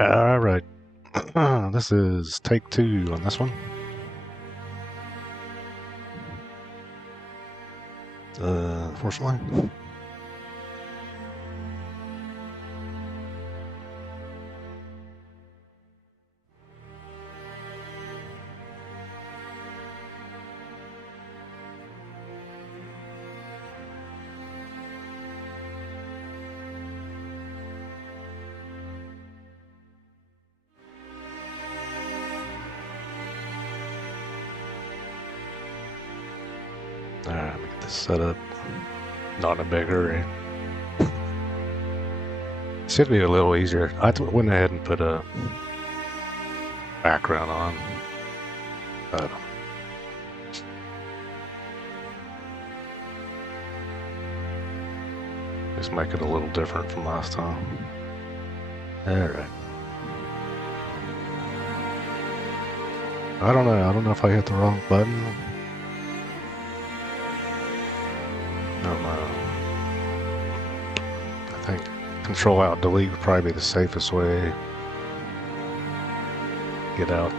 Alright. This is take 2 on this one. Unfortunately. Alright, let me get this set up. Not in a big hurry. Should be a little easier. I went ahead and put a background on. But just make it a little different from last time. Alright. I don't know if I hit the wrong button. I don't know. I think Control Alt Delete would probably be the safest way to get out.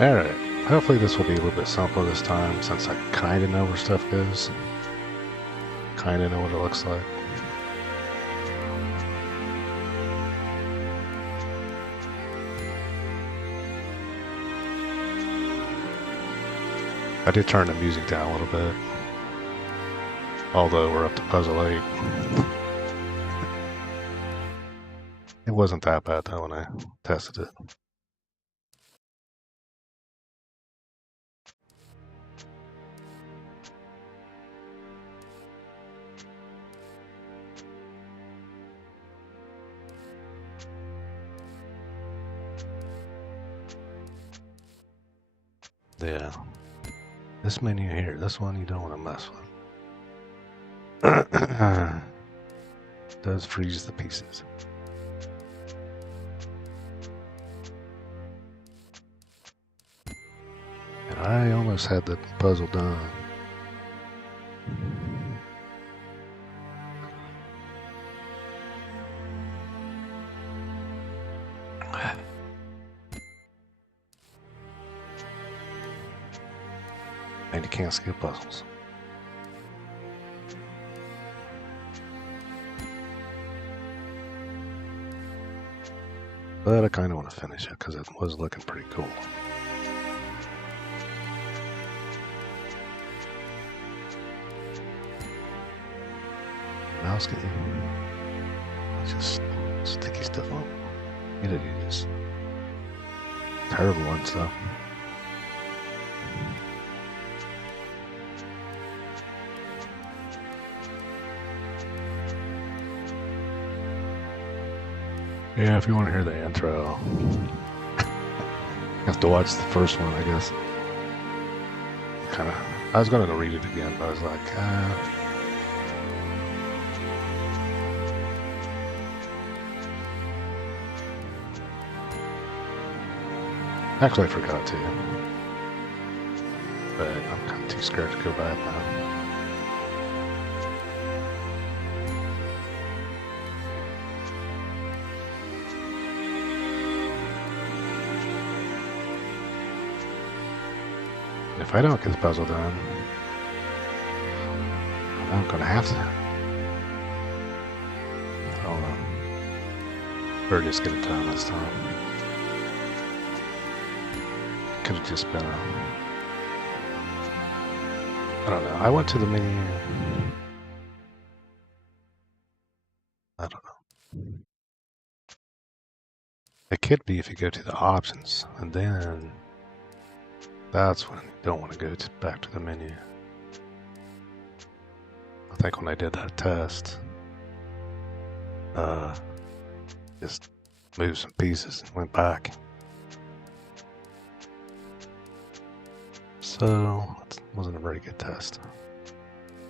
Alright, hopefully this will be a little bit simpler this time since I kinda know where stuff goes. Kinda know what it looks like. I did turn the music down a little bit. Although we're up to puzzle 8. It wasn't that bad though when I tested it. Yeah. This menu here, this one you don't want to mess with. Does freeze the pieces. And I almost had the puzzle done. And you can't skip puzzles. But I kind of want to finish it because it was looking pretty cool. Mouse getting just sticky stuff on. It is terrible and stuff. Yeah, if you want to hear the intro, you have to watch the first one, I guess. I was going to read it again, but I was like, Actually, I forgot to. But I'm kind of too scared to go back now. If I don't get the puzzle done, I'm gonna have to. I don't know. Or just get it done this time. Could have just been a... I don't know. I went to the menu. I don't know. It could be if you go to the options, and then that's when you don't want to go back to the menu. I think when I did that test, just moved some pieces and went back. So, it wasn't a very good test.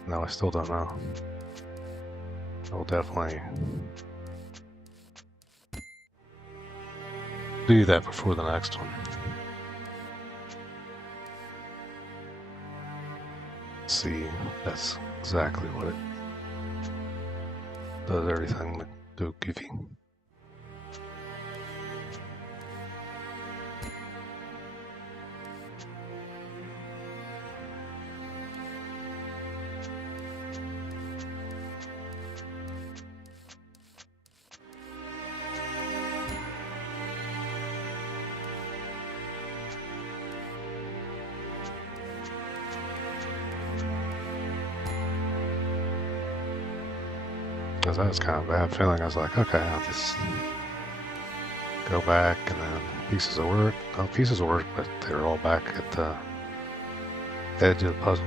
No, I still don't know. I'll definitely do that before the next one. See, that's exactly what it does. Everything to go goofy. Because that was kind of a bad feeling. I was like, okay, I'll just go back and then pieces of work. Oh, pieces of work, but they were all back at the edge of the puzzle.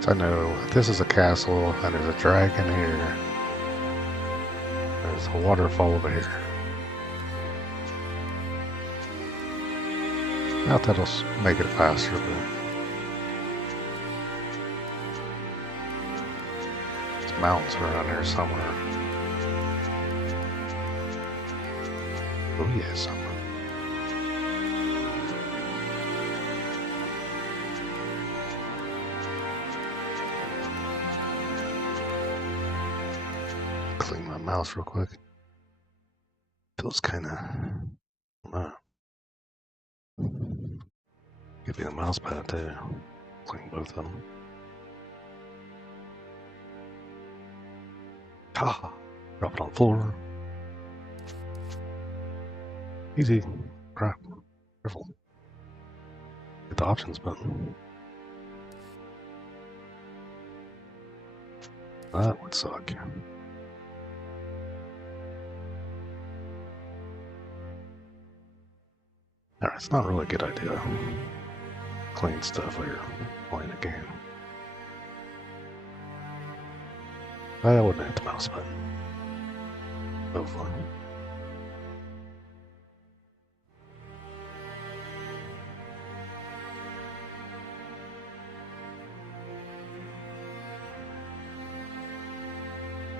So I know this is a castle, and there's a dragon here. There's a waterfall over here. Not that'll make it faster, but there's mountains around here somewhere. Oh yeah, somewhere. Clean my mouse real quick. Feels kind of. Could be the mouse pad too. Clean both of them. Ha! Drop it on the floor. Easy. Crap. Careful. Hit the options button. That would suck. Alright, it's not really a good idea. Clean stuff while you're playing a game. I wouldn't hit the mouse button. Hopefully.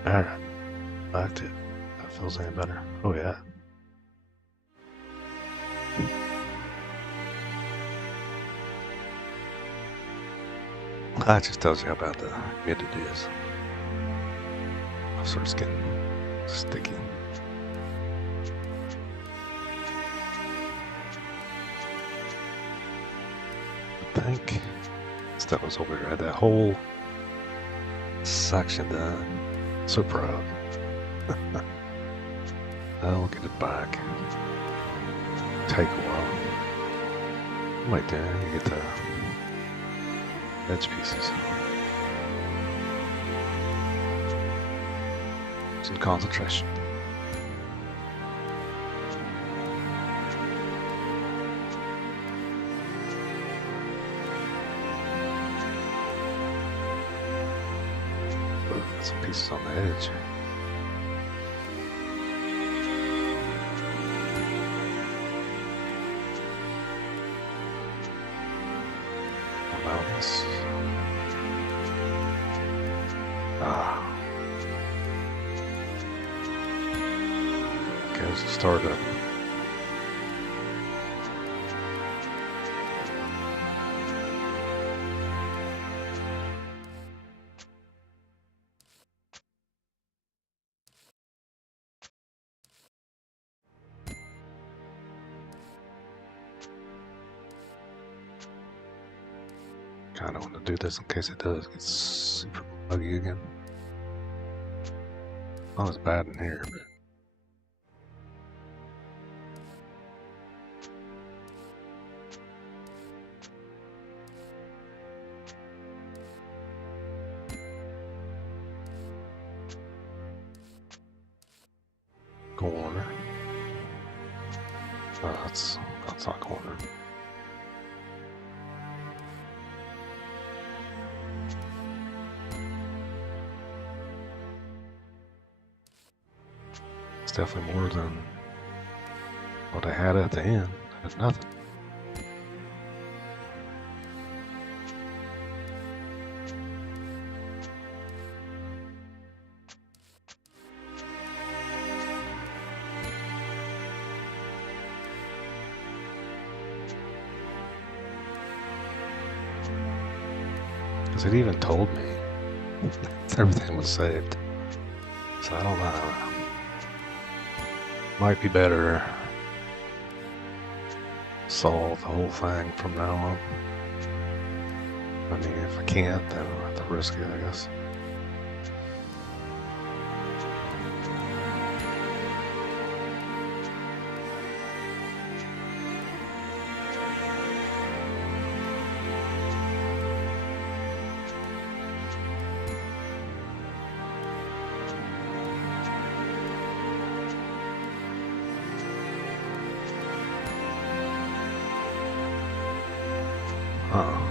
Alright. Back to it. That feels any better. Oh yeah. That just tells you how bad the humidity is. So it's getting sticky. I think that was over here. I had that whole section done. So proud. I'll get it back. Take a while. Right there, you get the edge pieces. Some concentration. Ooh, got some pieces on the edge. Mountains. There's the startup. Kinda want to do this in case it does get super buggy again. Not as bad in here, but corner. Oh, that's not corner. definitely more than what I had at the end. I had nothing. Because it even told me everything was saved. So I don't know. Might be better solve the whole thing from now on. I mean, if I can't, then I'll have to risk it, I guess. Oh,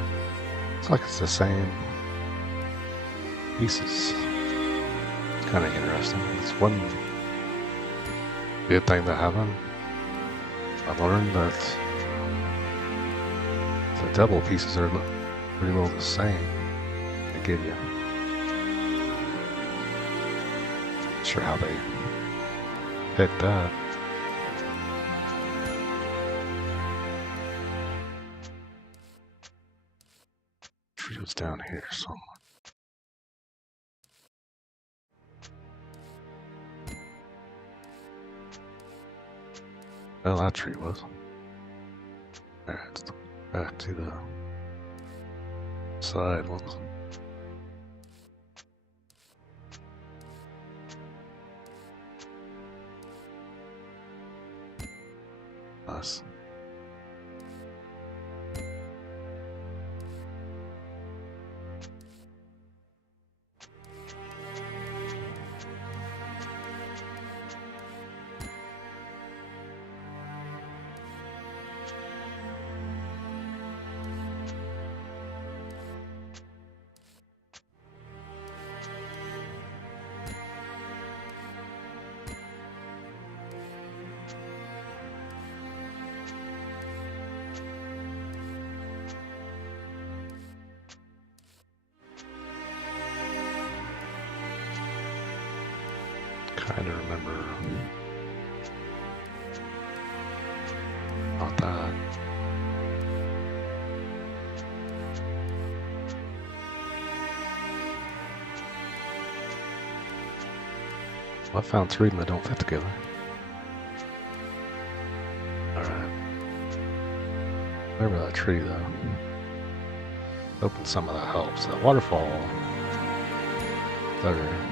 it's like it's the same pieces. It's kind of interesting. It's one good thing that happened. I learned that the double pieces are pretty well the same they give you. Not sure how they picked that. Tree was down here somewhere. Well, that tree was. Alright, let's back to the side ones. Nice. Kind of remember about that. Well, I found three that don't fit together. Alright. Remember that tree though. Hoping some of that helps. That waterfall there.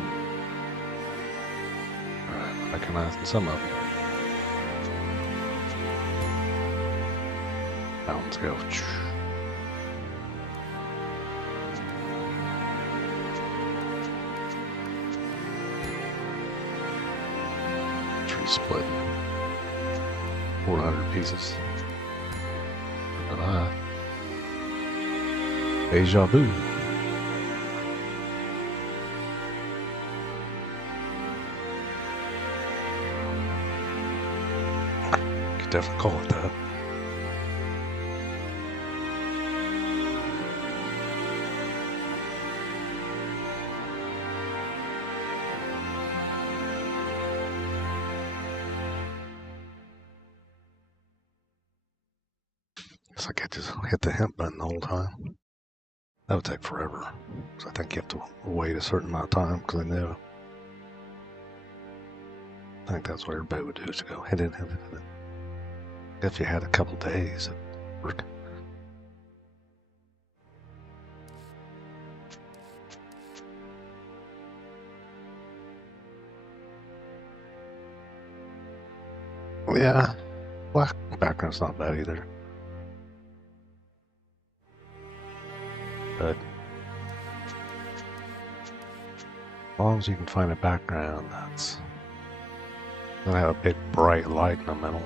Alright, recognizing some of them. Mountains go. Tree split. 400 pieces. Remember that. Deja vu. Could definitely call it that. Guess I could just hit the hint button the whole time. That would take forever. So I think you have to wait a certain amount of time because I know. I think that's what everybody would do is go hit it, hit it, hit it. If you had a couple days, it would work. Yeah, black background's not bad either. But as long as you can find a background that's gonna have a big bright light in the middle,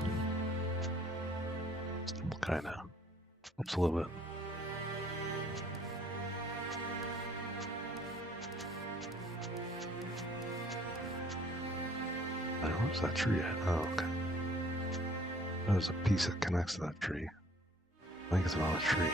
kind of helps a little bit. Where's that tree at? Oh, okay. There's a piece that connects to that tree. I think it's another tree.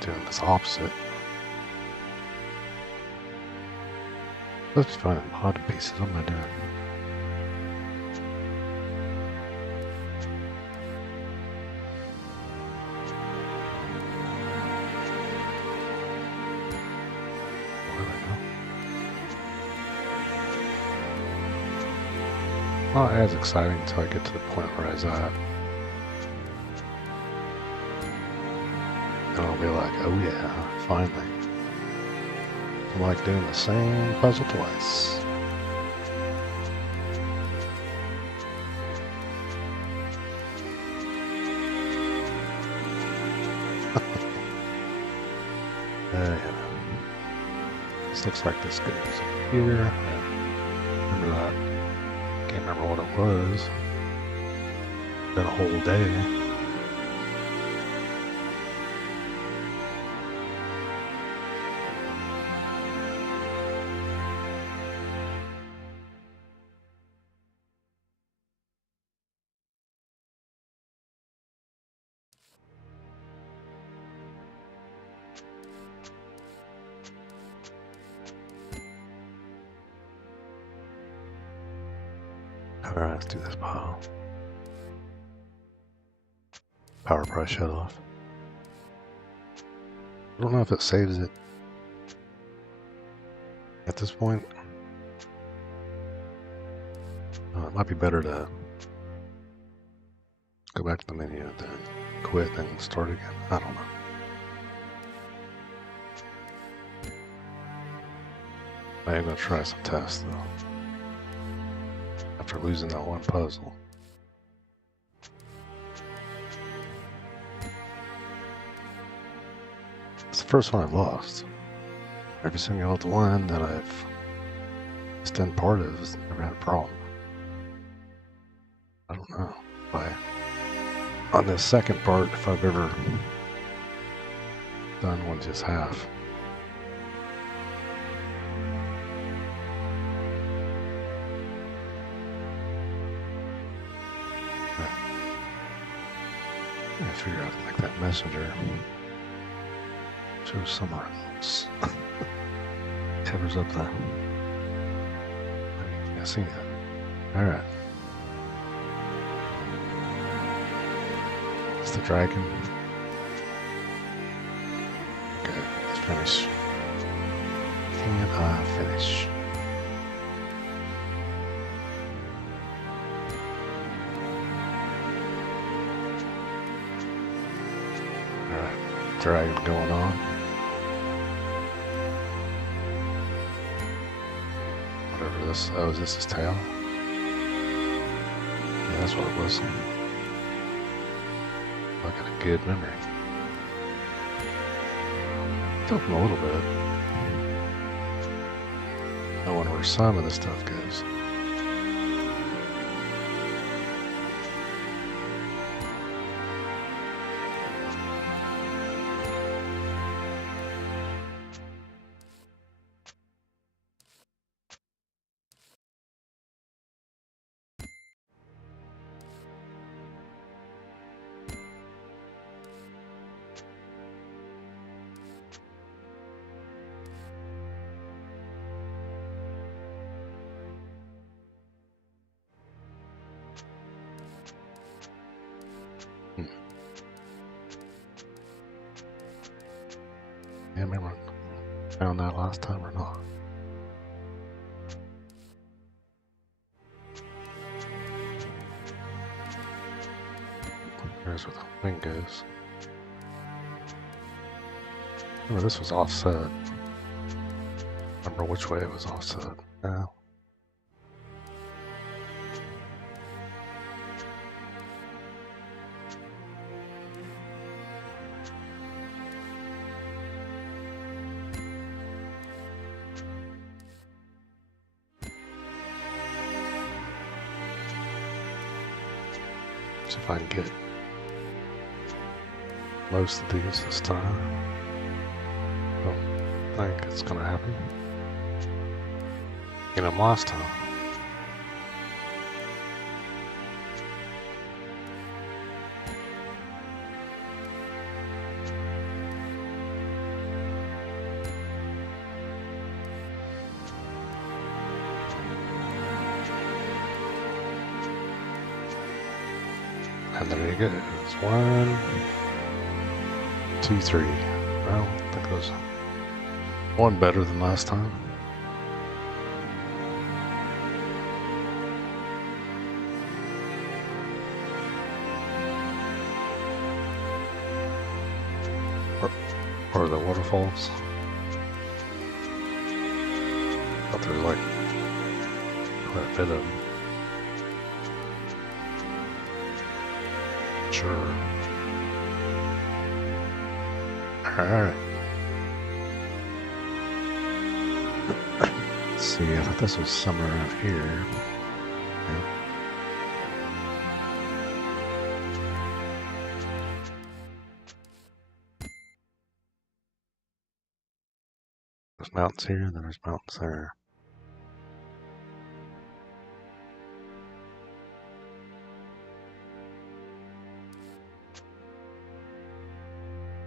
Doing this opposite. Let's find odd pieces. What am I doing? Not as exciting until I get to the point where I was at. And I'll be like, oh yeah, finally. I'm like doing the same puzzle twice. Yeah. This looks like this goes here. Remember that? Can't remember what it was. Been a whole day. Alright, let's do this pile. Power probably shut off. I don't know if it saves it at this point. It might be better to go back to the menu and then quit and start again. I don't know. I am going to try some tests though. After losing that one puzzle. It's the first one I've lost. Every single other one that I've just done part of has never had a problem. I don't know. On this second part, if I've ever done one just half. I figure out like that messenger shows somewhere else. Covers up the. I see that. Alright. It's the dragon. Okay, let's finish. Can I finish? Alright, dragon going on. Whatever this, oh, is this his tail? Yeah, that's what it was. I got a good memory. Took him a little bit. I wonder where some of this stuff goes. Yeah, remember I found that last time or not? There's where the wing goes. Remember this was offset. Remember which way it was offset. Now. See if I can get most of these this time. Don't think it's gonna happen. Get them last time. And there you go. It's 1, 2, 3. Well, I think it was one better than last time. Or the waterfalls. But there's like quite a bit of them. Sure. Alright. Let's see, I thought this was somewhere around here. Yeah. There's mountains here, and then there's mountains there.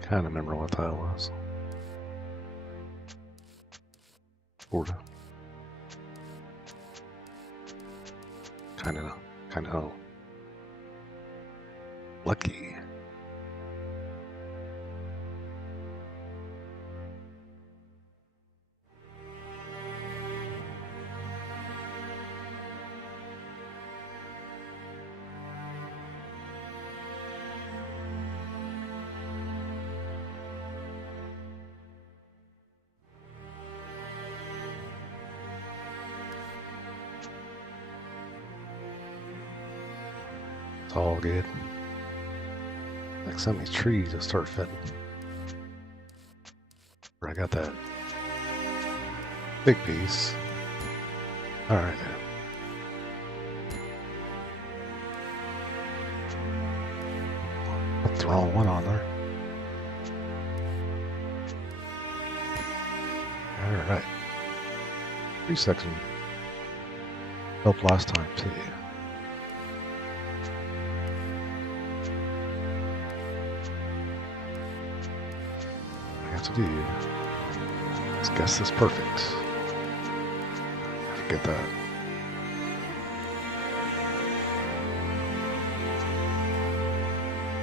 Kind of remember what that was. Sorta. Kind of lucky. It's all good. Like so many trees that start fitting. I got that big piece. Alright. Put the wrong one on there. Alright. 3 section helped last time too. To do. Let's guess this perfect. Forget that.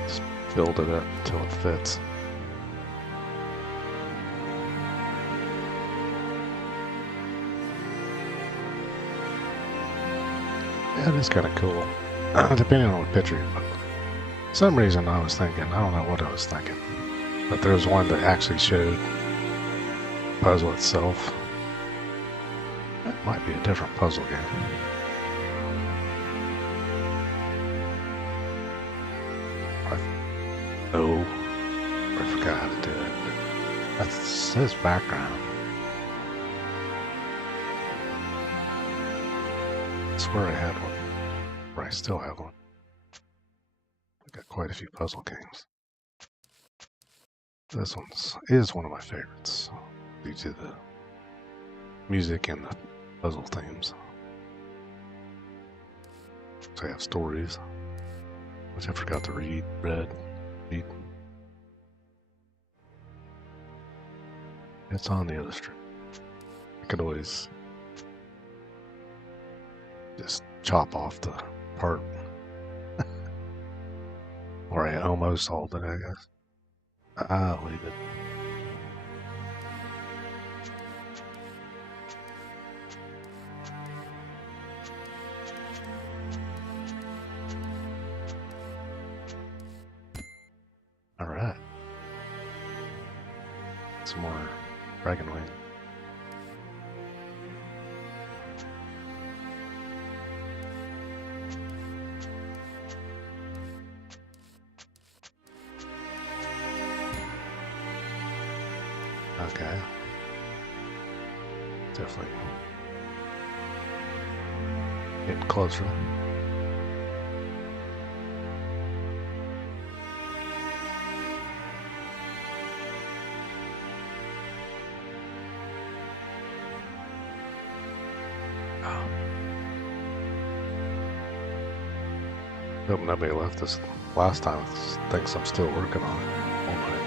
Just build it up until it fits. Yeah, it is kind of cool. Depending on the picture, but for some reason I was thinking, I don't know what I was thinking. But there was one that actually showed the puzzle itself. That might be a different puzzle game. I forgot how to do it. That's his background. I swear I had one. Or I still have one. I've got quite a few puzzle games. This one is one of my favorites due to the music and the puzzle themes. So I have stories, which I forgot to read. It's on the other stream. I could always just chop off the part, or I almost solved it, I guess. I'll leave it. All right. Some more dragon wing. Okay. Definitely getting closer. Hope nobody left this last time. Thinks I'm still working on it all night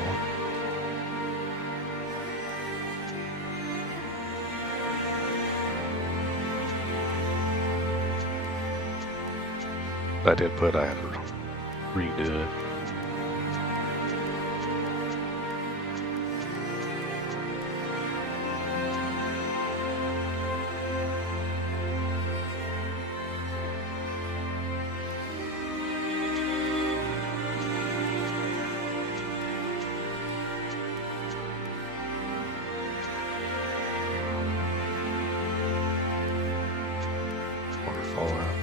long. I did put I had to redo it. Waterfall out.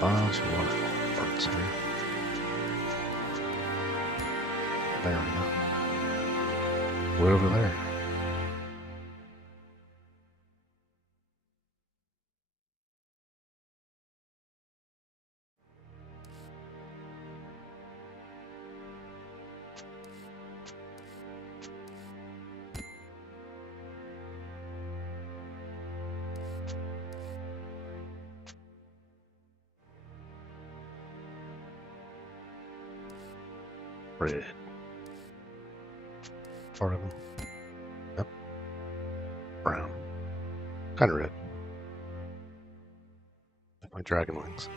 Bunch of waterfall parts here. There we go. Way over there. Red. Part of them. Yep. Brown. Kind of red. Like my dragon wings.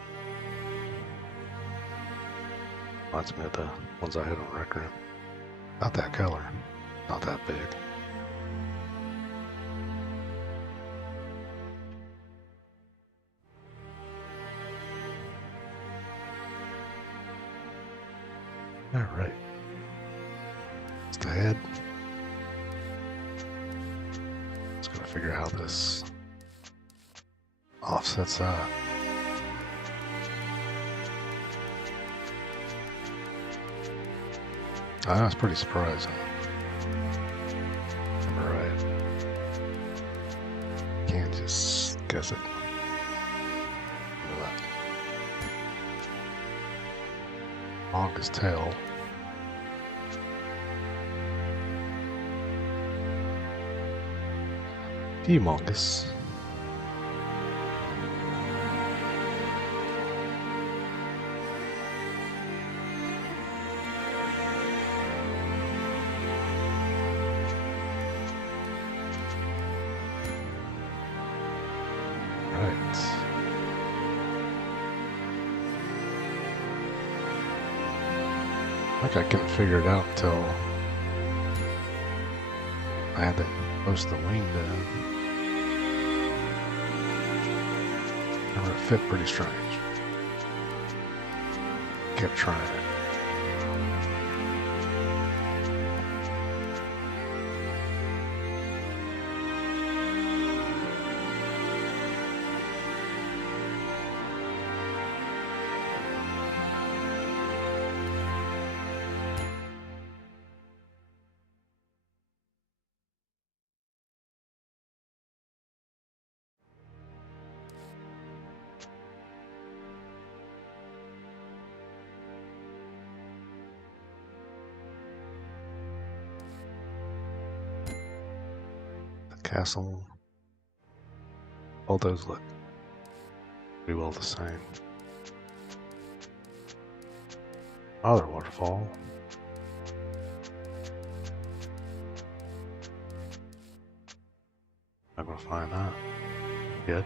Reminds me of the ones I had on record. Not that color. Not that big. Alright. It's the head. Just gotta figure out how this offsets that. I was pretty surprised. Am I right? Can't just guess it. Look at that. Longest tail. Humongous. I couldn't figure it out until I had to most of the wing done. And it fit pretty strange. Kept trying it. Castle. All those look pretty well the same. Other waterfall. Not gonna find that yet.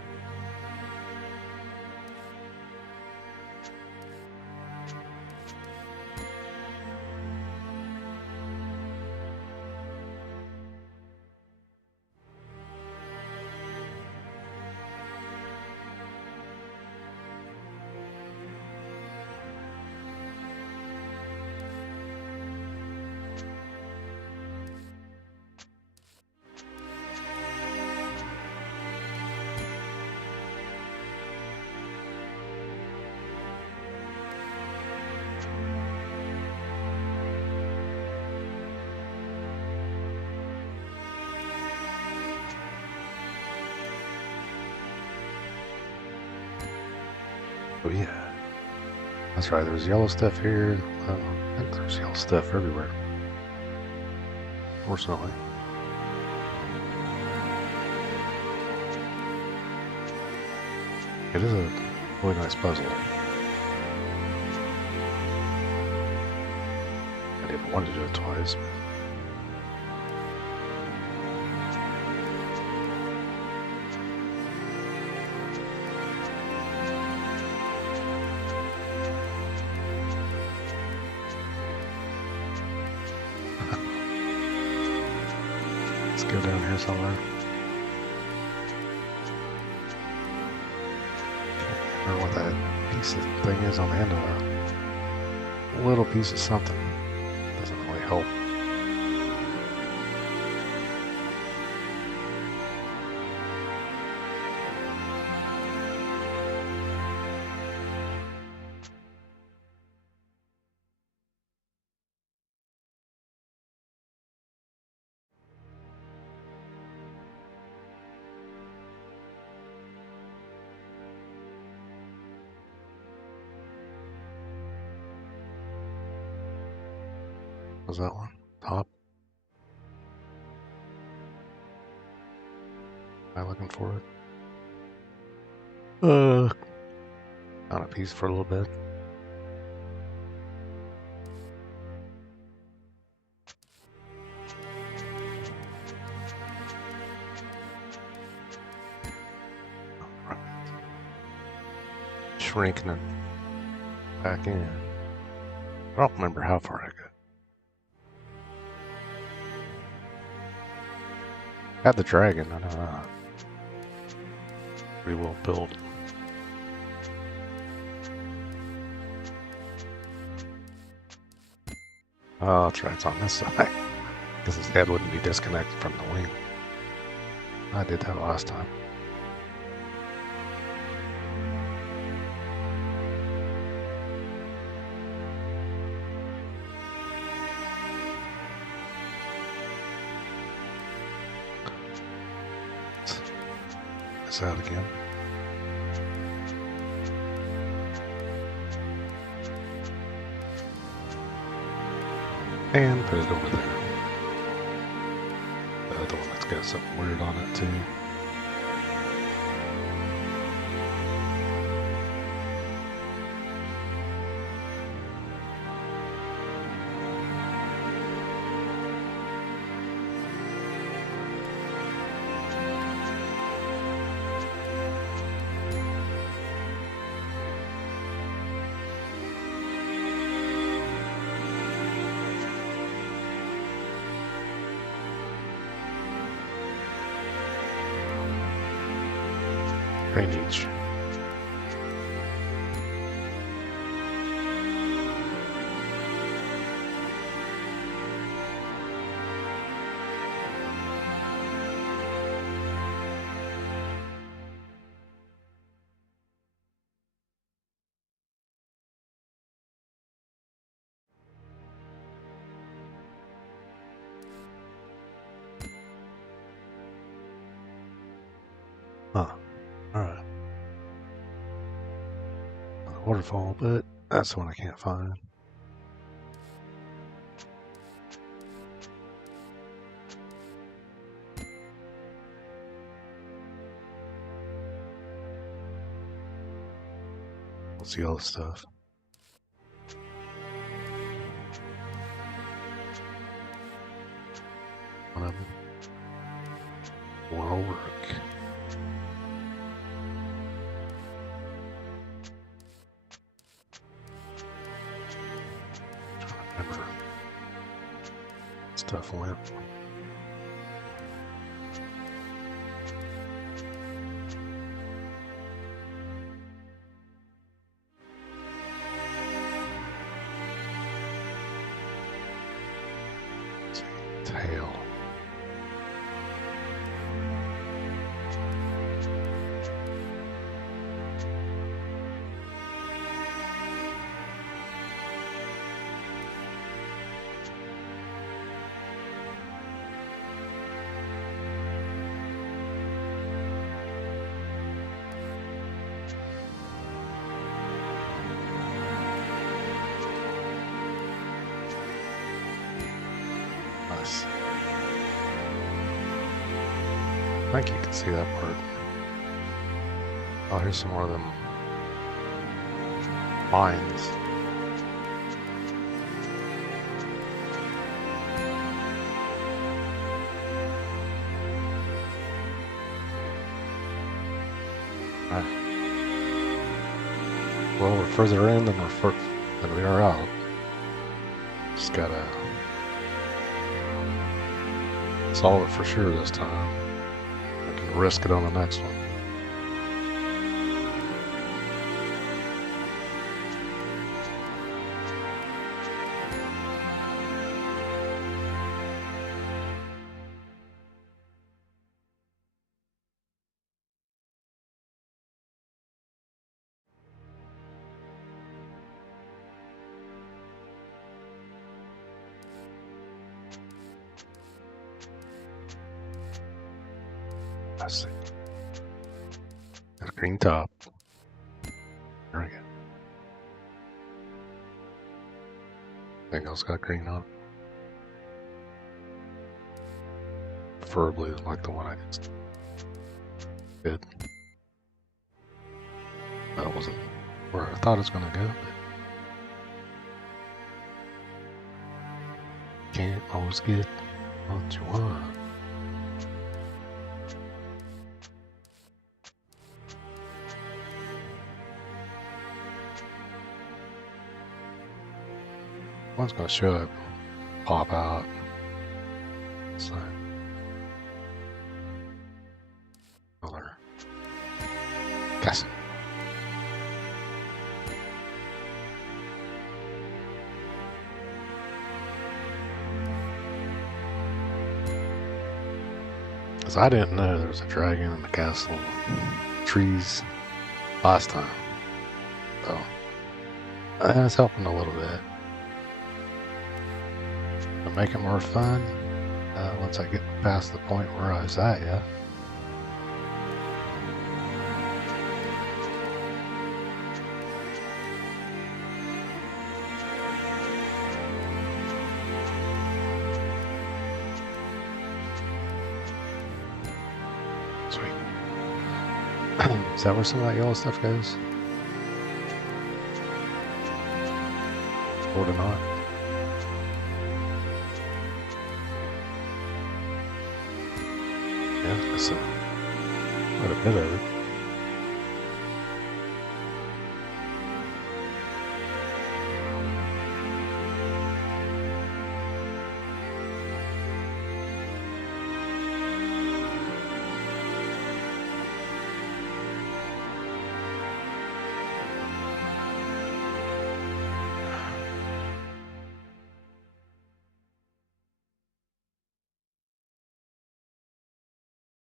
Oh yeah, that's right, there's yellow stuff here. I think there's yellow stuff everywhere. Fortunately. It is a Really nice puzzle. I didn't want to do it twice. Let's go down here somewhere. Can't remember what that piece of thing is on the end of it. A little piece of something. Doesn't really help. Was that one? Top? Am I looking for it? Found a piece for a little bit. Alright. Shrinking it back in. I don't remember how far I got. Had the dragon, I know that. Pretty well built. Oh, that's right, it's on this side. Because his head wouldn't be disconnected from the wing. I did that last time. This out again. And put it over there. The other one that's got something weird on it too. Drainage. Huh. Alright. Waterfall, but that's the one I can't find. We'll see all the stuff. One of them will work. Stuff went. Tail. Nice. I think you can see that part. Oh, here's some more of them mines. Well, we're further in than we are out. Just gotta solve it for sure this time. I can risk it on the next one. Let's see. Got a green top. There we go. Anything else got green on? Preferably like the one I just did. That wasn't where I thought it was going to go, but can't always get what you want. One's going to show up, pop out. So, another castle. Because I didn't know there was a dragon in the castle trees last time. So, that's helping a little bit. To make it more fun, once I get past the point where I was at, yeah. Sweet. Is that where some of that yellow stuff goes? Or not? Yeah, that's quite a bit of it.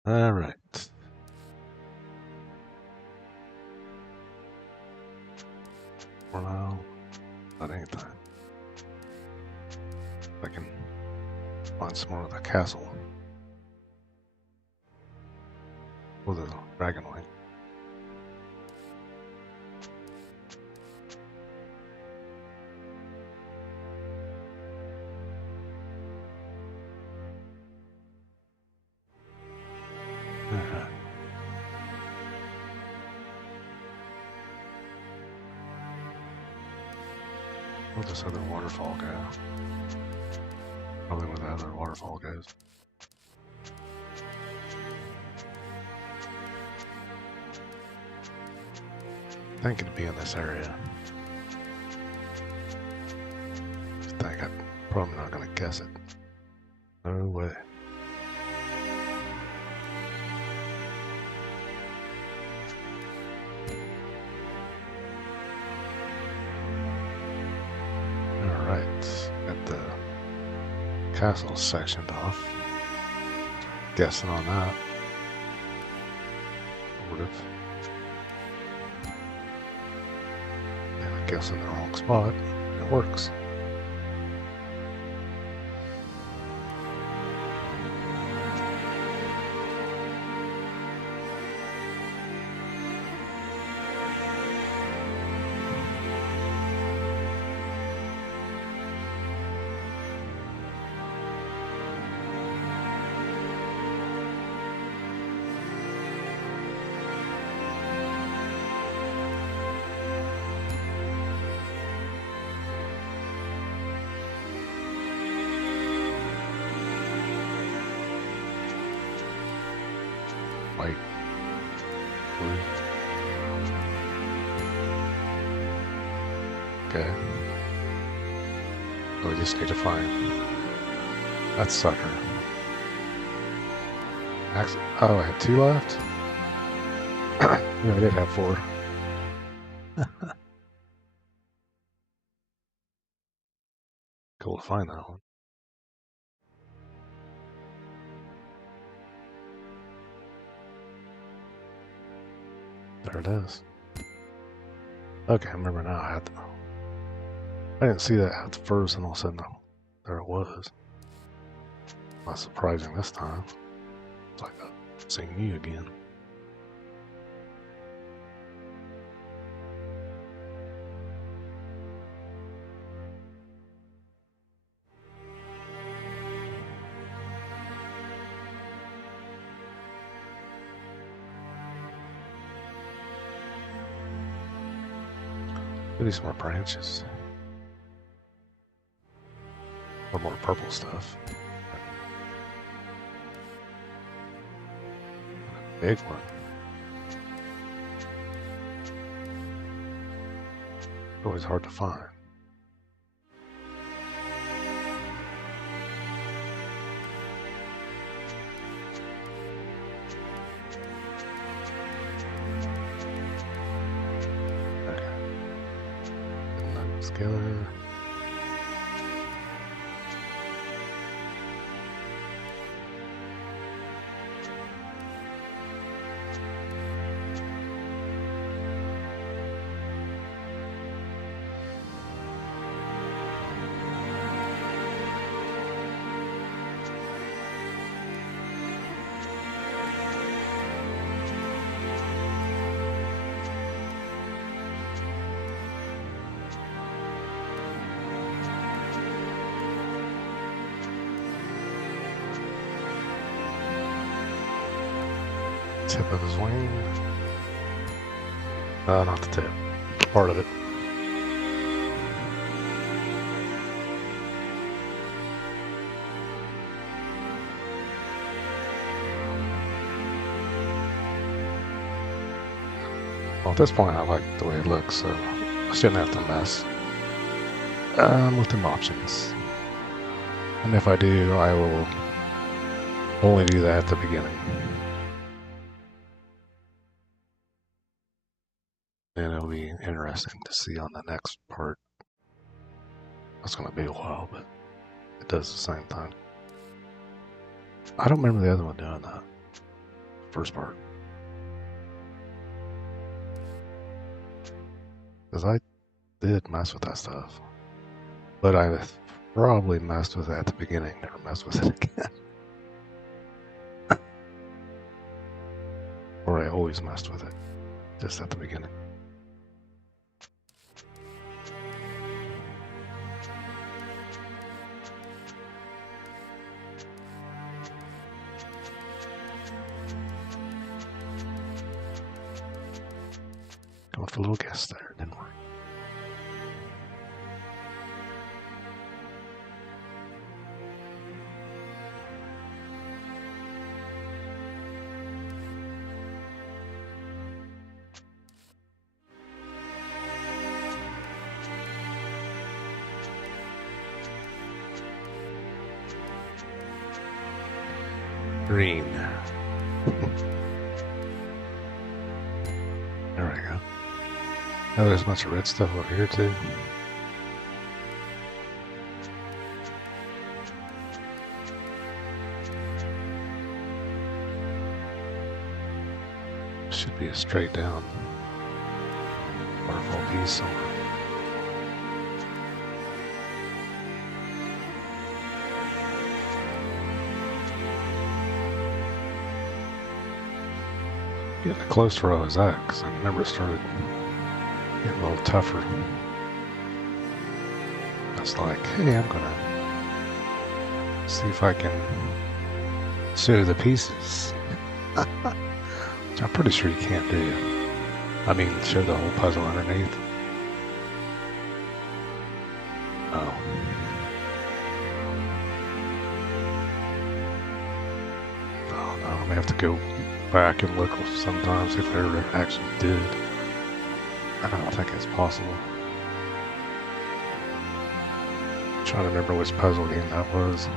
All right. Well, not anytime. I can find some more of the castle. Or the dragon wing. Where'd this other waterfall go? Probably where the other waterfall goes. I think it'd be in this area. I think I'm probably not gonna guess it. No way. Got the castle sectioned off. Guessing on that. Would have. Yeah, I guess in the wrong spot. It works. Okay. So we just need to find that sucker. Oh, I have 2 left? Yeah, I did have 4. Cool to find that one. There it is. Okay, I remember now. I didn't see that at first, and all of a sudden, there it was. Not surprising this time. It's like seeing you again. Maybe some more branches. Or more purple stuff. Big one. Always hard to find. Okay. Putting them together. Tip of his wing. Not the tip. Part of it. Well, at this point, I like the way it looks, so I shouldn't have to mess with them options. And if I do, I will only do that at the beginning. And it'll be interesting to see on the next part. It's going to be a while, but it does the same thing. I don't remember the other one doing that. First part. Because I did mess with that stuff. But I probably messed with it at the beginning, never messed with it again. Or I always messed with it, just at the beginning. Going for a little guess there, didn't we? Green. There we go. Now there's a bunch of red stuff over here too. Should be a straight down waterfall piece somewhere. Getting close to where I was at, because I remember it started getting a little tougher. It's like, hey, I'm gonna see if I can show the pieces. Which I'm pretty sure you can't do. I mean, show the whole puzzle underneath. Oh. Oh no, I may have to go back and look sometimes if I ever actually did. I don't think it's possible. Trying to remember which puzzle game that was.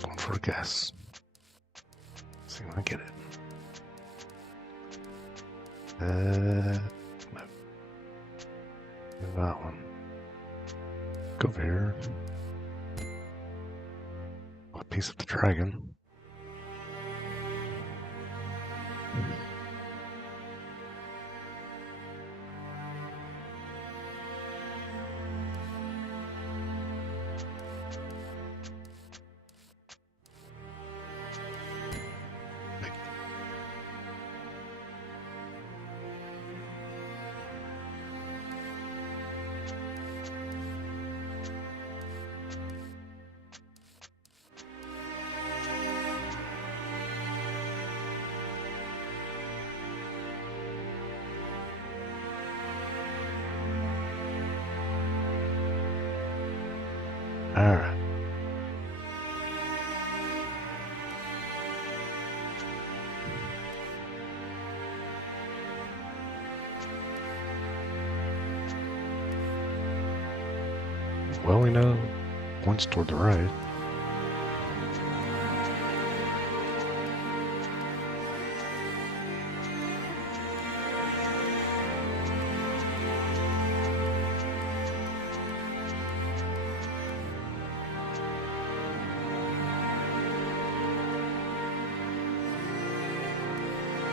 Going for a guess. See if I get it. No. That one. Go over here. A piece of the dragon. Alright. Well, we know points toward the right.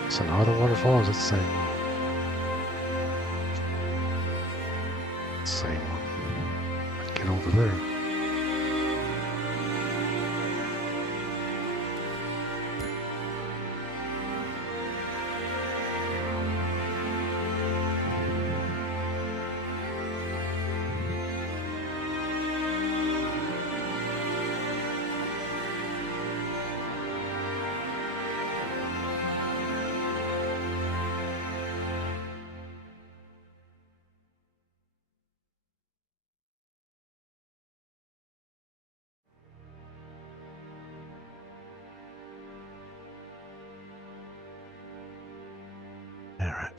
So now the waterfalls, it's the same. Same one. Get over there. Alright.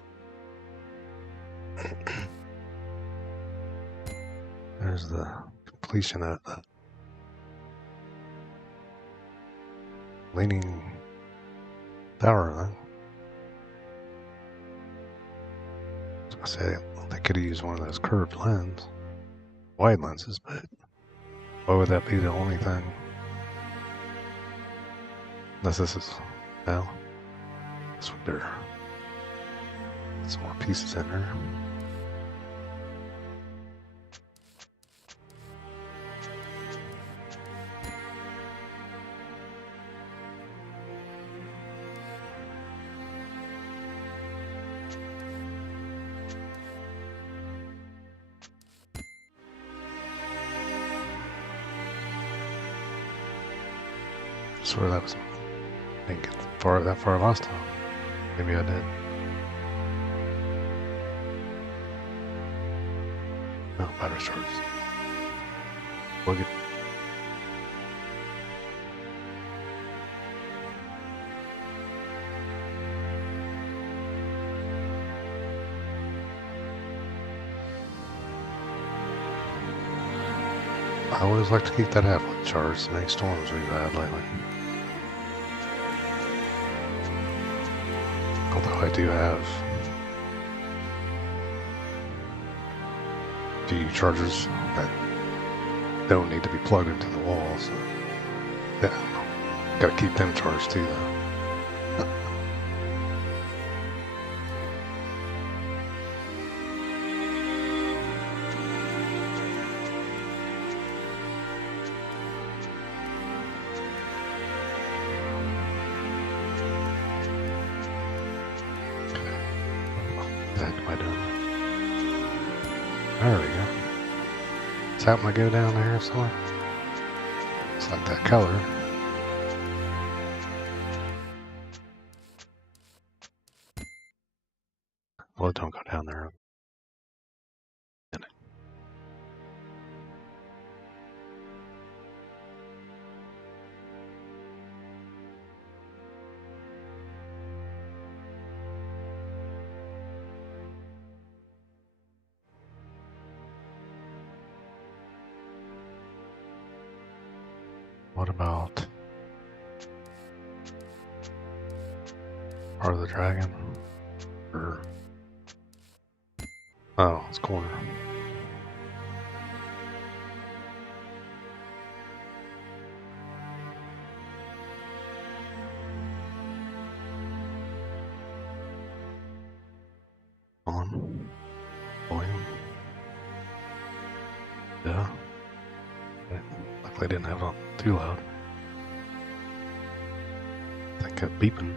There's the completion of the leaning tower thing. I was gonna say, they could have used one of those curved wide lenses, but why would that be the only thing? Unless this is, well, that's what they're, some more pieces in there. I swear that was, I didn't get that far last time. Maybe I did. No, battery charges. Plug it. I always like to keep that halfway charged. The next storms we've had lately. Although I do have a few chargers that don't need to be plugged into the wall, so yeah, gotta keep them charged too though. There we go. It's happening to go down there somewhere. It's like that color. Well, it don't go down there. what about part of the dragon? Or oh, it's corner. On. Volume. Yeah. Luckily I didn't have it on too loud. That kept beeping.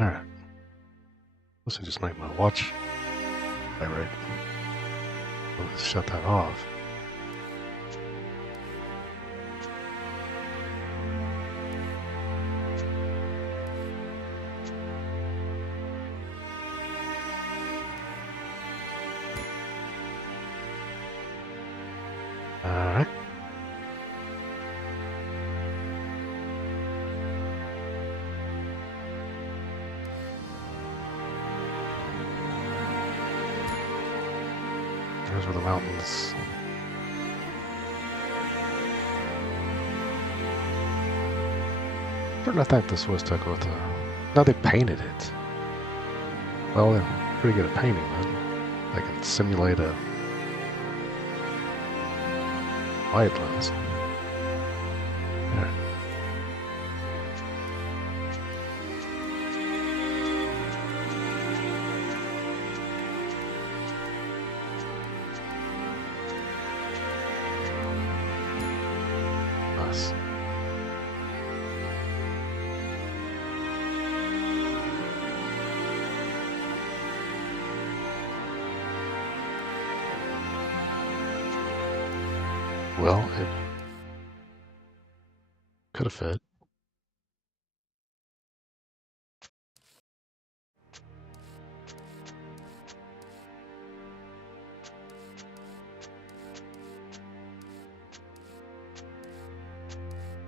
Alright. Must have just made my watch vibrate. Let's shut that off. Alright. There's where the mountains. I think this was took with no, they painted it. Well, they're pretty good at painting then. They can simulate a wide lens. Yeah. Nice. Well, it could have fit.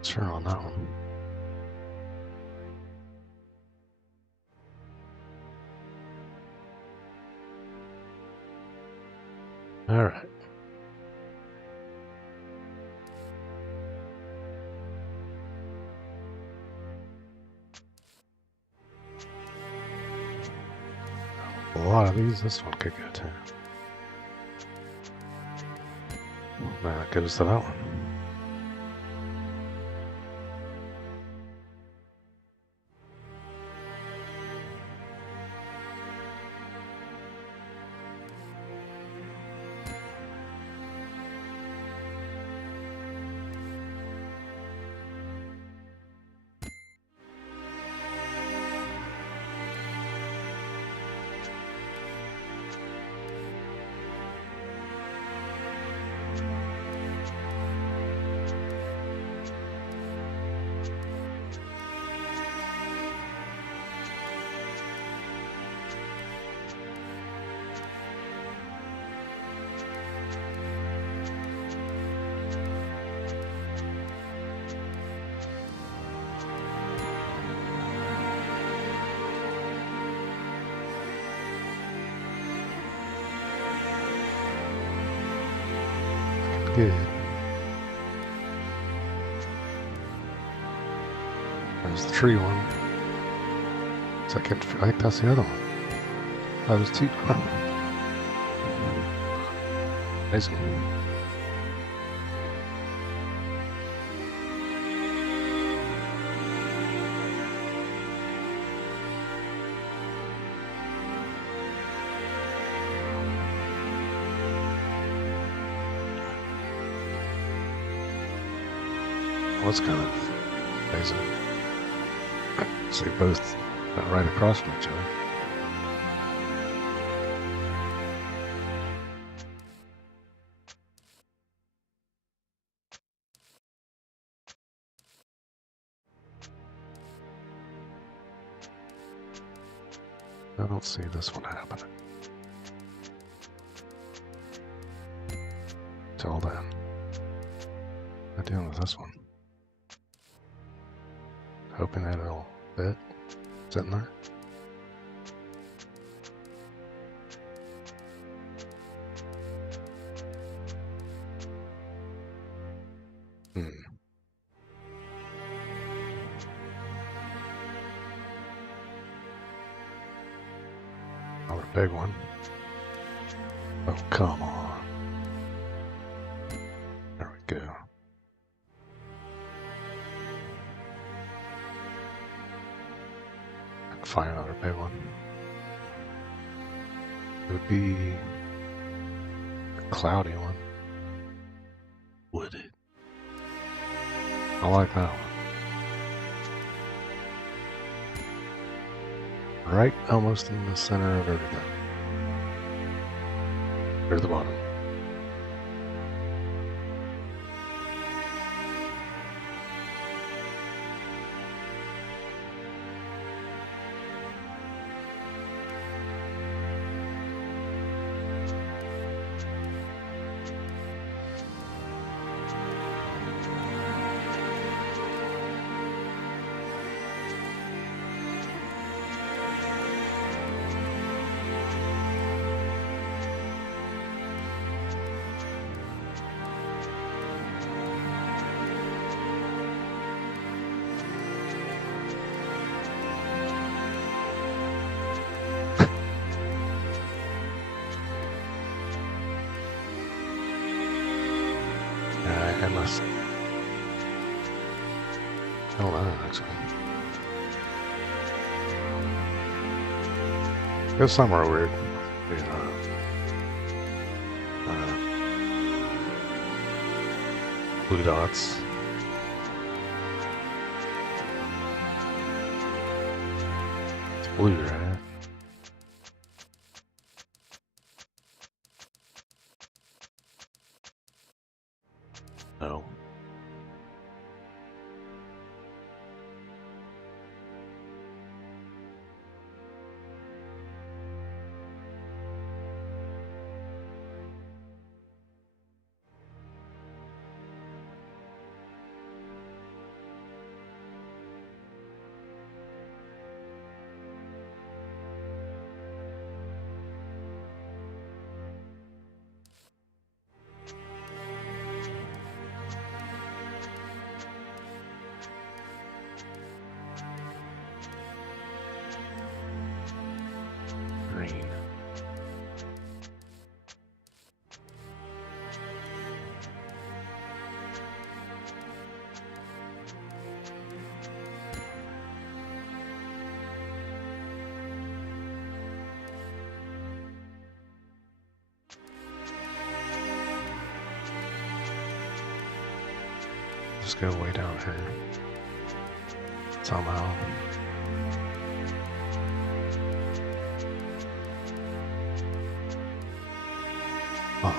Sure on that one. All right. A lot of these, this one could go too. That goes to that one. Good. There's the tree one. Second, I think that's the other one. That was two. Amazing. Well, it's kind of amazing. So they both right across from each other. I don't see this one happening. Till then. What am I doing with this one? Hoping that it'll fit. Sitting there. Another big one. Oh, come on. There we go. I can find another big one. It would be a cloudy one. Would it? I like that one. Right almost in the center of everything. Or the bottom. I must. I don't know, actually. Go somewhere weird. Blue dots. It's blue, right? No. Green. Just go way down here. Somehow. Oh.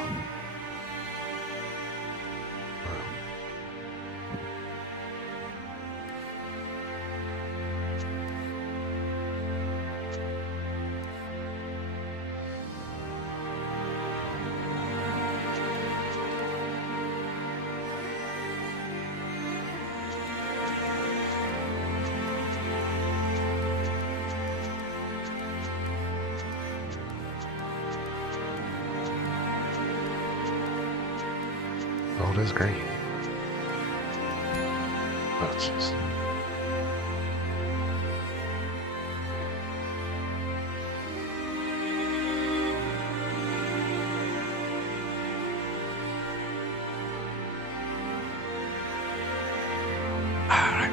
Oh, it is green. Oh, jeez. Alright.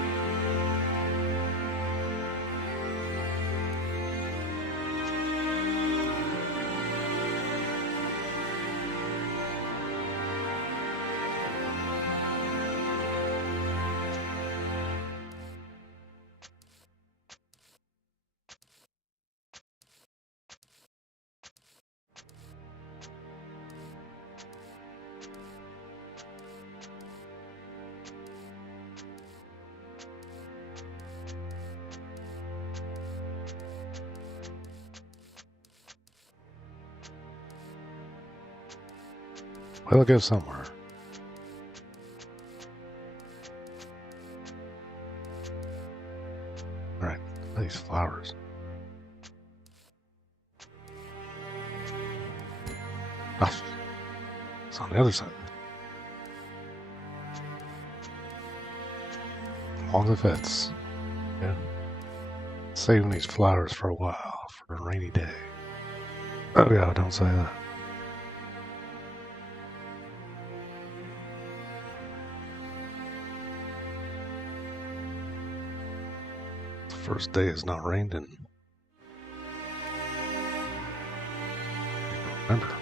Well, it goes somewhere. Alright, these flowers. Oh, it's on the other side. As long as it fits. Yeah. Saving these flowers for a while, for a rainy day. Oh yeah, don't say that. The first day has not rained in... remember.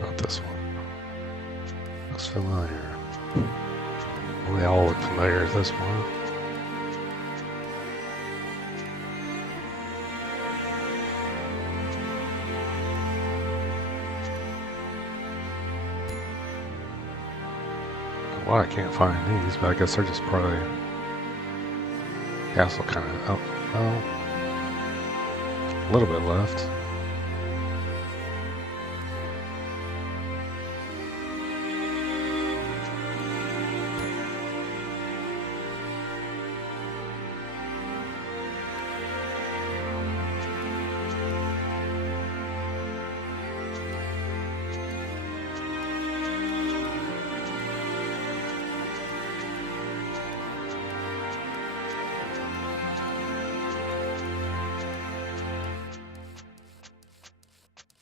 Not this one. Looks familiar. Well, they all look familiar at this point. Well, I can't find these, but I guess they're just probably castle kind of. Oh, well, a little bit left.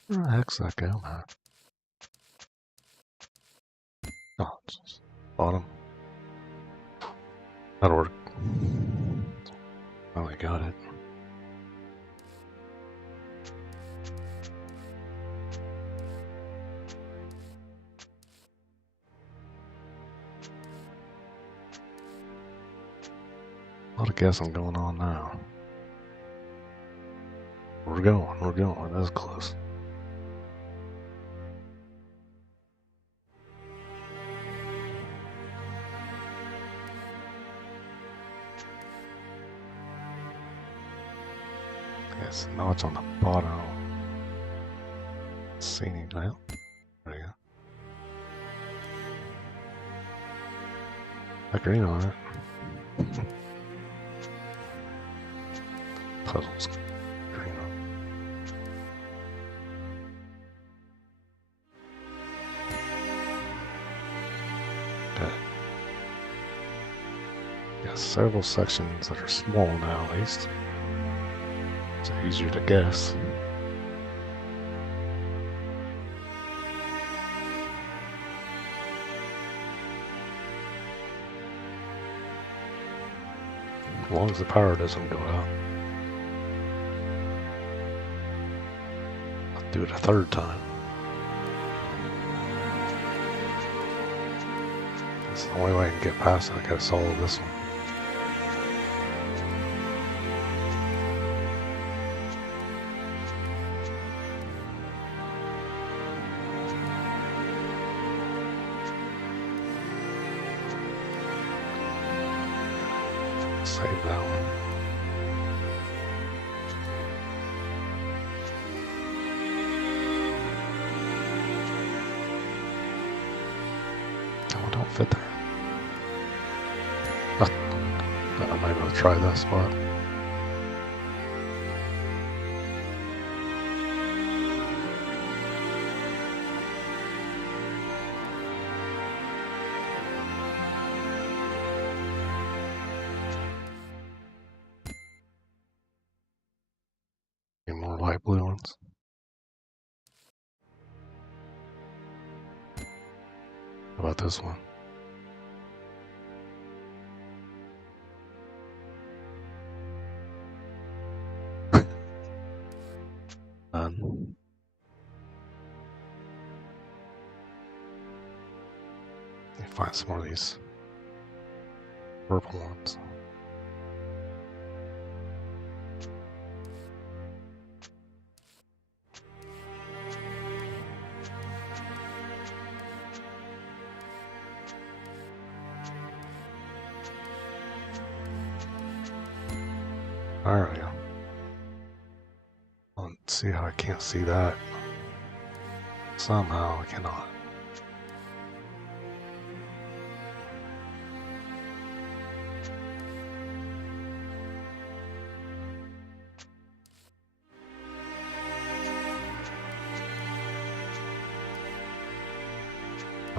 Where the heck's that going at? Oh, it's bottom. That'll work. Finally got it. A lot of guessing going on now. We're going. That's close. Yes, now it's on the bottom. Scenic now. There you go. I green on it. Puzzles. Green on. Okay. Got several sections that are small now, at least. So easier to guess. As long as the power doesn't go out. I'll do it a third time. That's the only way I can get past it. I gotta solve this one. Save that one. Oh, don't fit there. I might be able to try that spot. More light blue ones. How about this one? None. Let me find some more of these purple ones. Alright. Let's see how I can't see that. Somehow I cannot.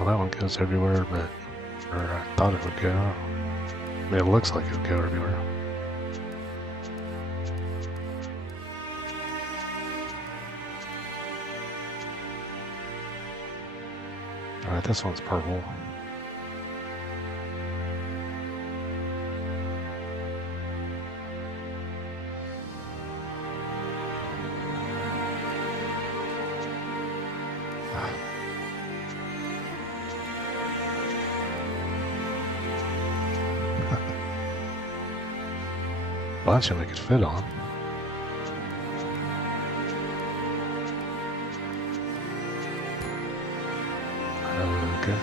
Well, that one goes everywhere, but... Or I thought it would go. I mean, it looks like it would go everywhere. Alright, this one's purple. Bunch of them could fit on. Okay.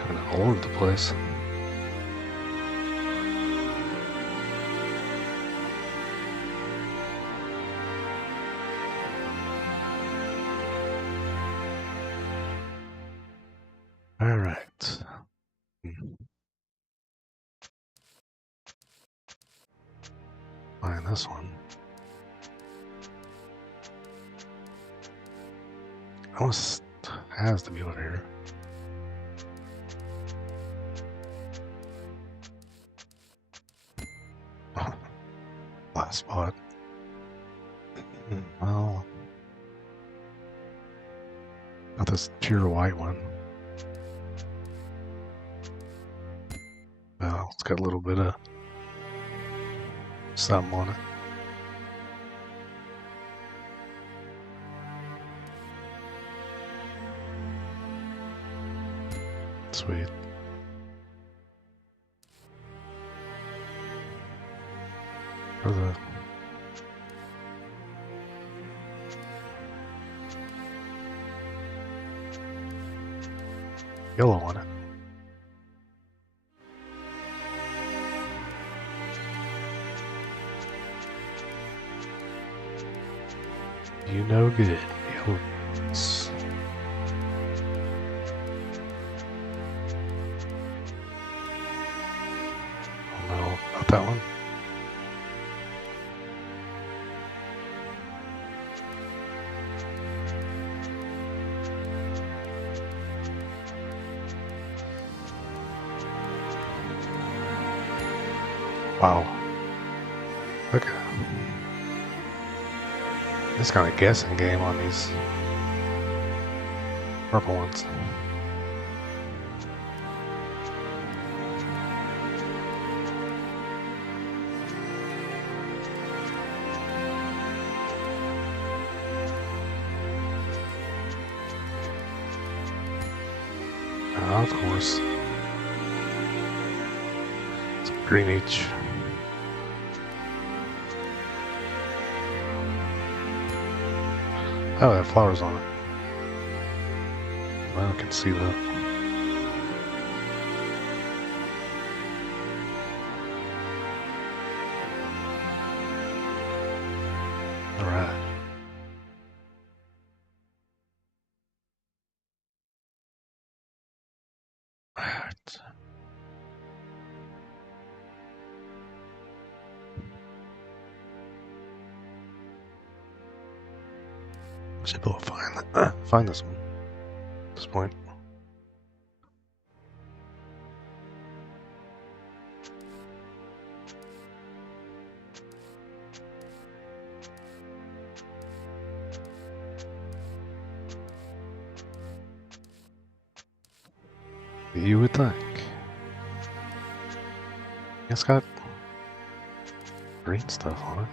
Kind of all over the place. All right. Find this one. Almost has to be over here. Last spot. Well, not this pure white one. Well, it's got a little bit of something on it. Sweet. Where's the... yellow on it? You know good. Yellow. Oh no, not that one. Wow. Okay. This kind of guessing game on these purple ones. Of course. It's green each. Oh, it had flowers on it. Well, I can see that. Alright. Alright. Should be able to find this one at this point. You would think. It's got green stuff on it.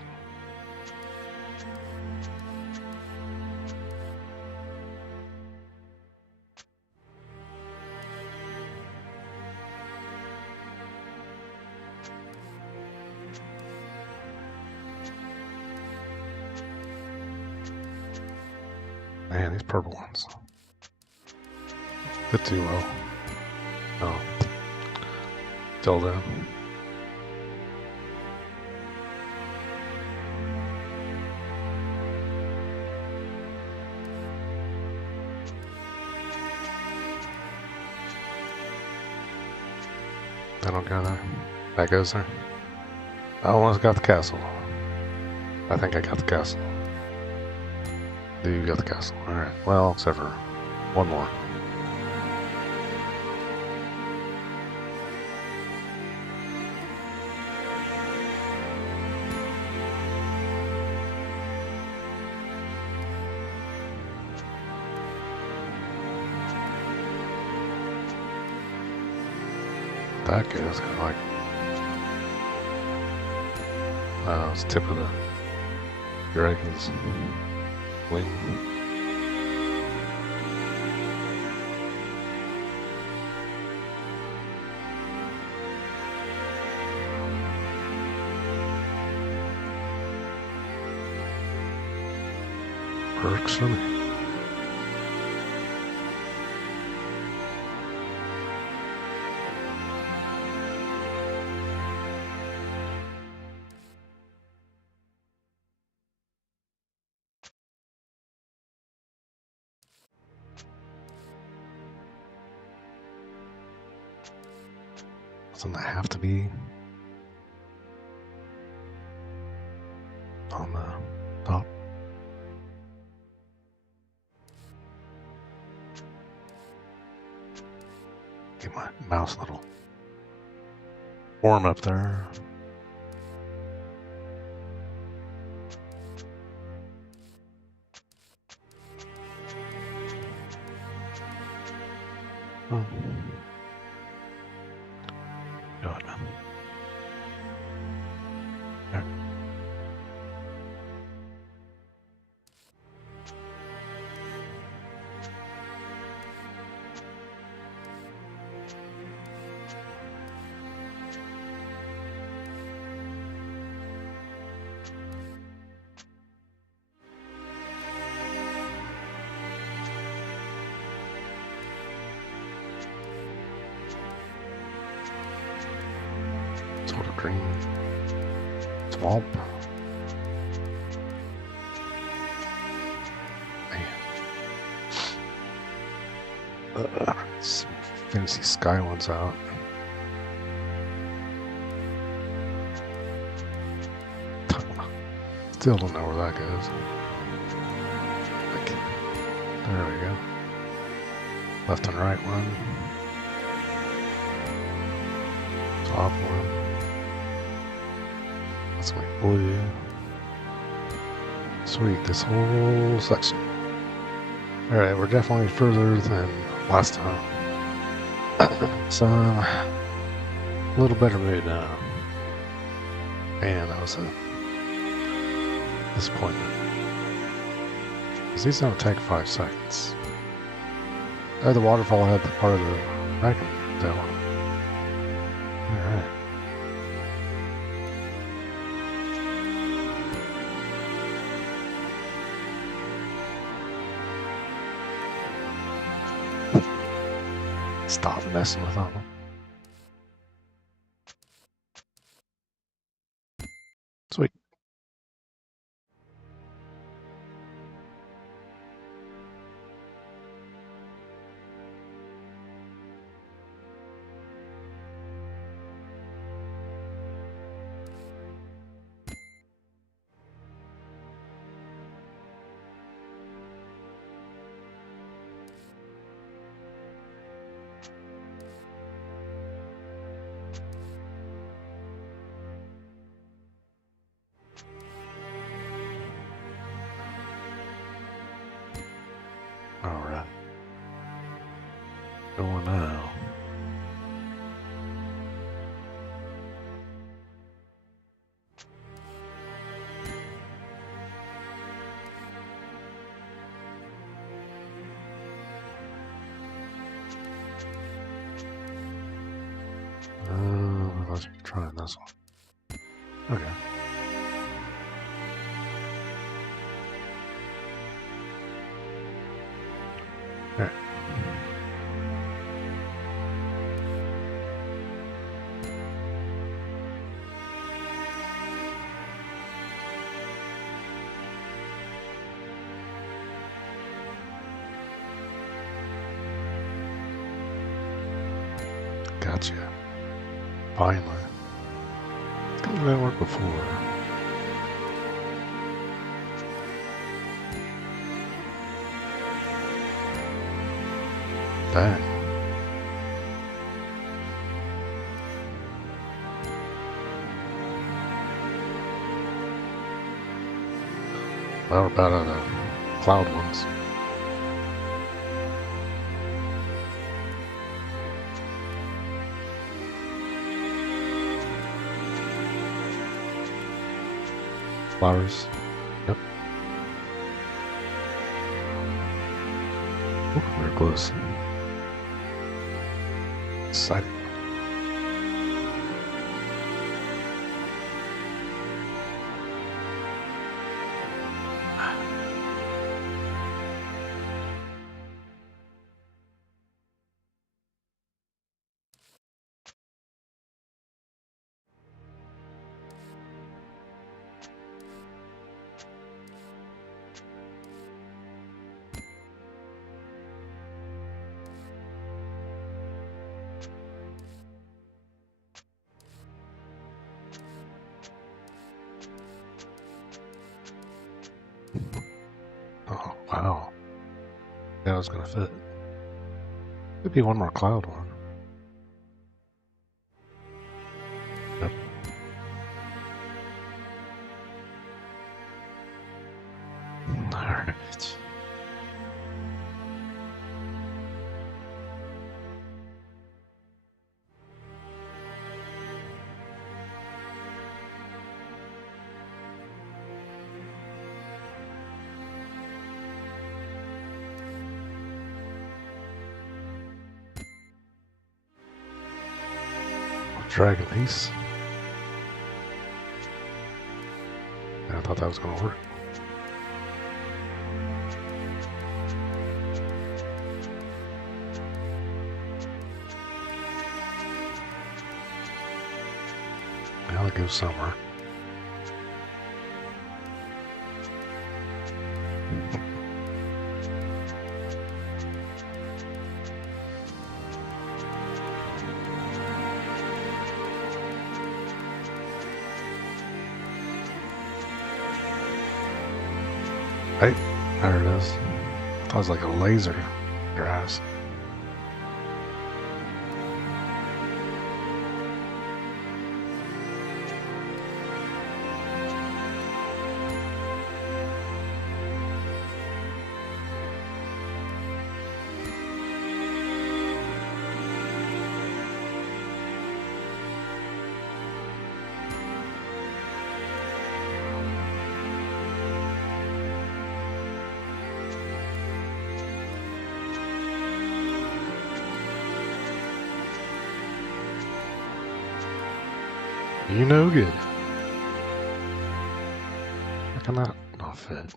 Man, these purple ones. A bit too low. Oh. Still down. I don't go there. That goes there. I almost got the castle. I think I got the castle. Do you got the castle? Alright. Well, except for one more. That goes kind of like it's the tip of the dragon's wing. Works for me. Doesn't that have to be on the top? Get my mouse a little warm up there. Oh. God. There. Sort of green swamp. Man. Some fancy sky ones out. Still don't know where that goes. Like, there we go. Left and right one. Top one. That's my blue. Sweet, this whole section. Alright, we're definitely further than last time. So, a little better mood now. Man, that was a disappointment. Because these don't take 5 seconds. Oh, the waterfall had the part of the dragon tail on it. Alright. Stop messing with that one. Sweet. Alright. Going now. Let's try this one. Okay. There. Gotcha. Finally. It's come to work before. Dang. Well, we're about the cloud ones. Flowers. Yep. Ooh, we're close. Exciting. Oh, wow. That was gonna fit. Could be one more cloud one. Yep. Alright. Dragon piece. Yeah, I thought that was gonna work. Now it goes somewhere. Hey, there it is. That was like a laser grass. You know good. How can that not fit?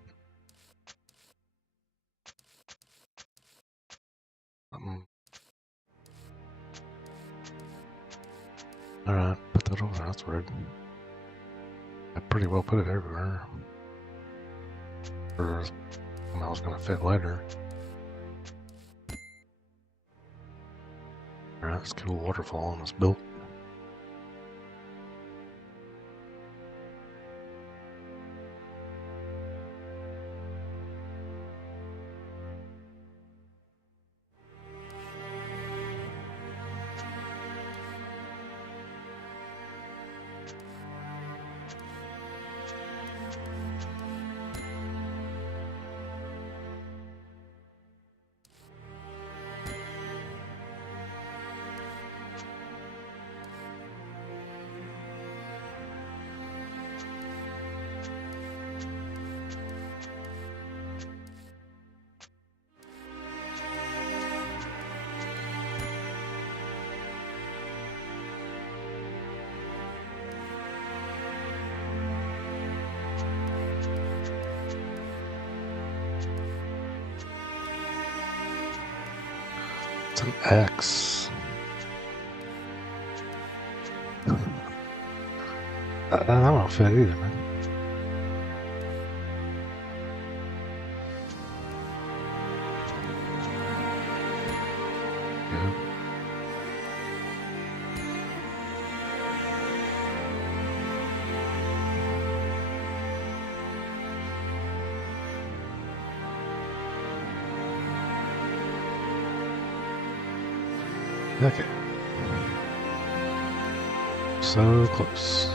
Alright, put that over. That's weird. I pretty well put it everywhere. Or I was gonna fit later. Alright, let's get a waterfall on this built. It's an X. That won't fit either, man. Okay. So close.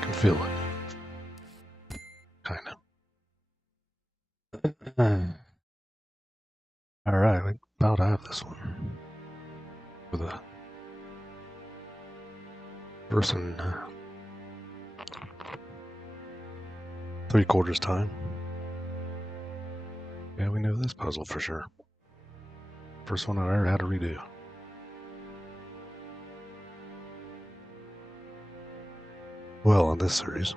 Can feel it. Kind of. Alright, we about have this one. For the person 3/4 time. Yeah, we know this puzzle for sure. First one I ever had to redo. Well, in this series.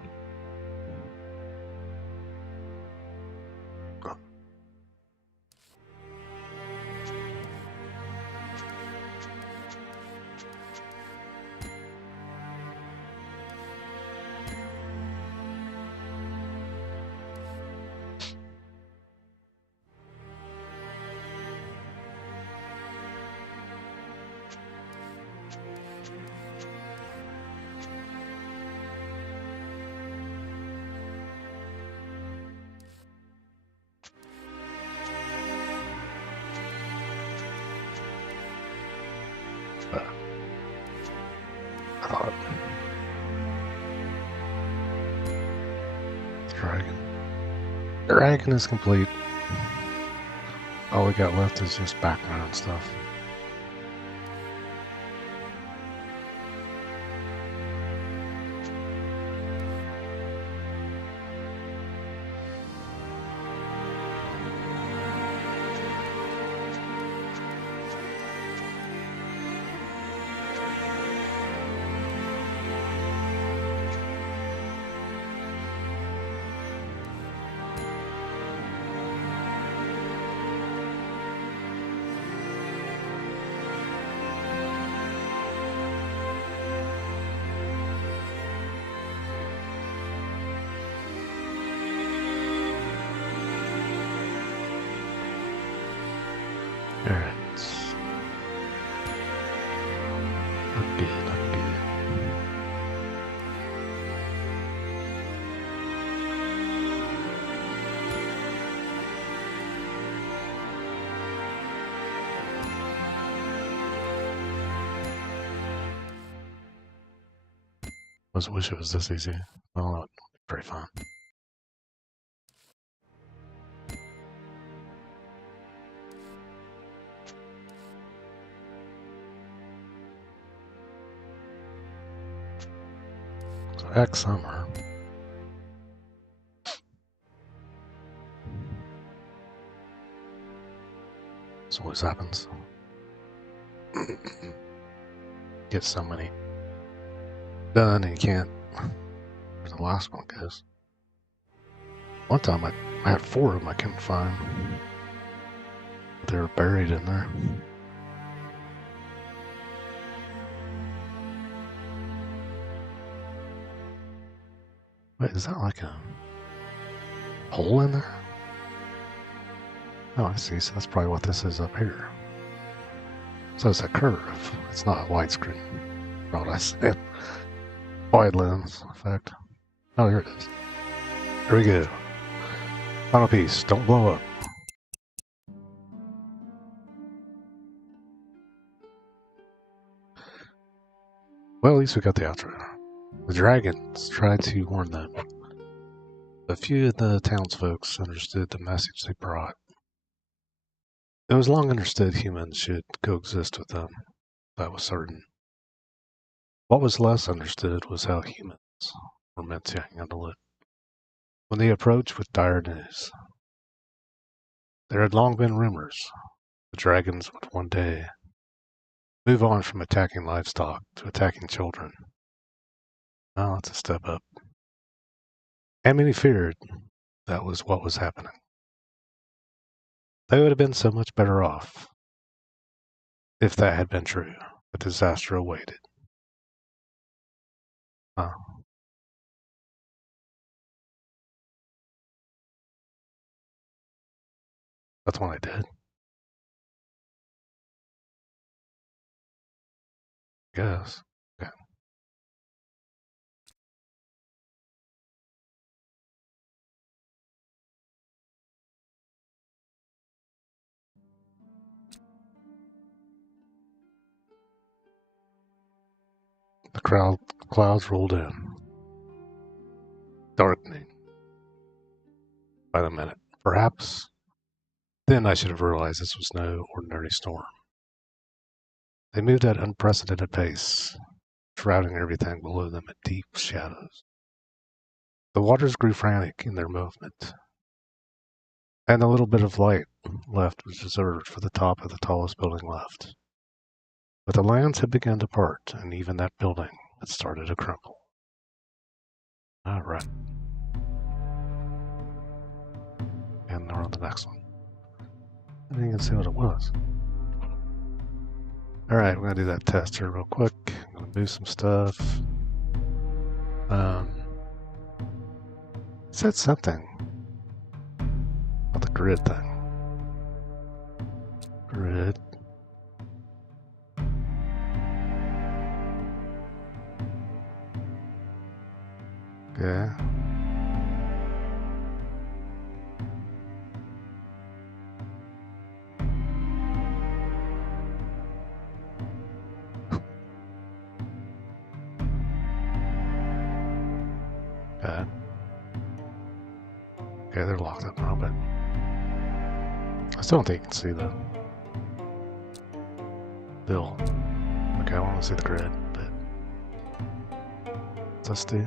I thought. Dragon. Dragon is complete. All we got left is just background stuff. Alright. Not good, not good. I wish it was this easy. Well, it'd be pretty fun. So X summer. This always happens. Get so many done and you can't. Where the last one goes. One time I had 4 of them I couldn't find. They were buried in there. Wait, is that like a hole in there? Oh, I see. So that's probably what this is up here. So it's a curve. It's not widescreen. What I said. Wide lens effect. Oh, here it is. Here we go. Final piece. Don't blow up. Well, at least we got the outro. The dragons tried to warn them. A few of the townsfolk understood the message they brought. It was long understood humans should coexist with them. That was certain. What was less understood was how humans were meant to handle it. When they approached with dire news, there had long been rumors the dragons would one day move on from attacking livestock to attacking children. Well, that's a step up. And many feared that was what was happening. They would have been so much better off if that had been true. A disaster awaited. Huh. That's what I did. Guess. Okay. The clouds rolled in, darkening by the minute. Perhaps then I should have realized this was no ordinary storm. They moved at unprecedented pace, shrouding everything below them in deep shadows. The waters grew frantic in their movement, and the little bit of light left was reserved for the top of the tallest building left. But the lands had begun to part, and even that building had started to crumble. All right. And we're on the next one. I didn't even see what it was. All right, we're going to do that test here real quick. I'm going to move some stuff. It said something about the grid thing. Grid. Okay. Okay. Okay, they're locked up now, but I still don't think you can see the bill. Okay, I want to see the grid, but let's do.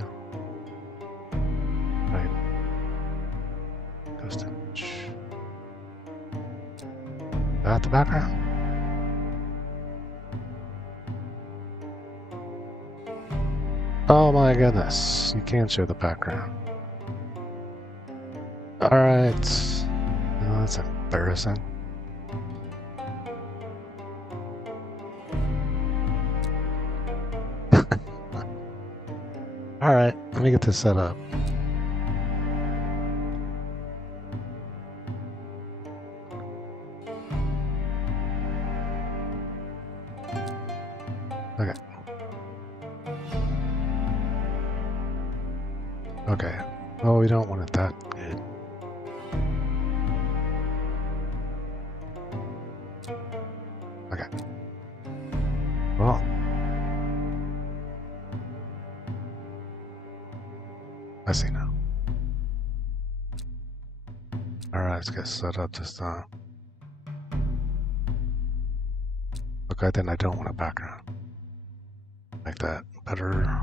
Right. Ghost image. Got the background? Oh my goodness, you can show the background. Alright. Oh, that's embarrassing. Alright, let me get this set up. Okay. Okay. Oh, we don't want it that good. Okay. Well. I see now. Alright, let's get set up this time. Okay, then I don't want a background. Like that. Better.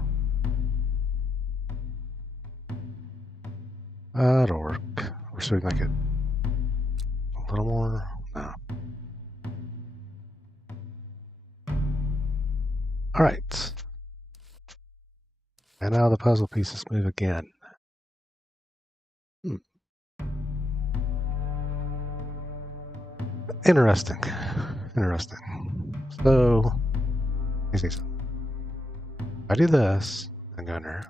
That'll work. Or should we make it a little more? No. Alright. And now the puzzle pieces move again. Interesting. Interesting. So, let me see something. I do this, and go under.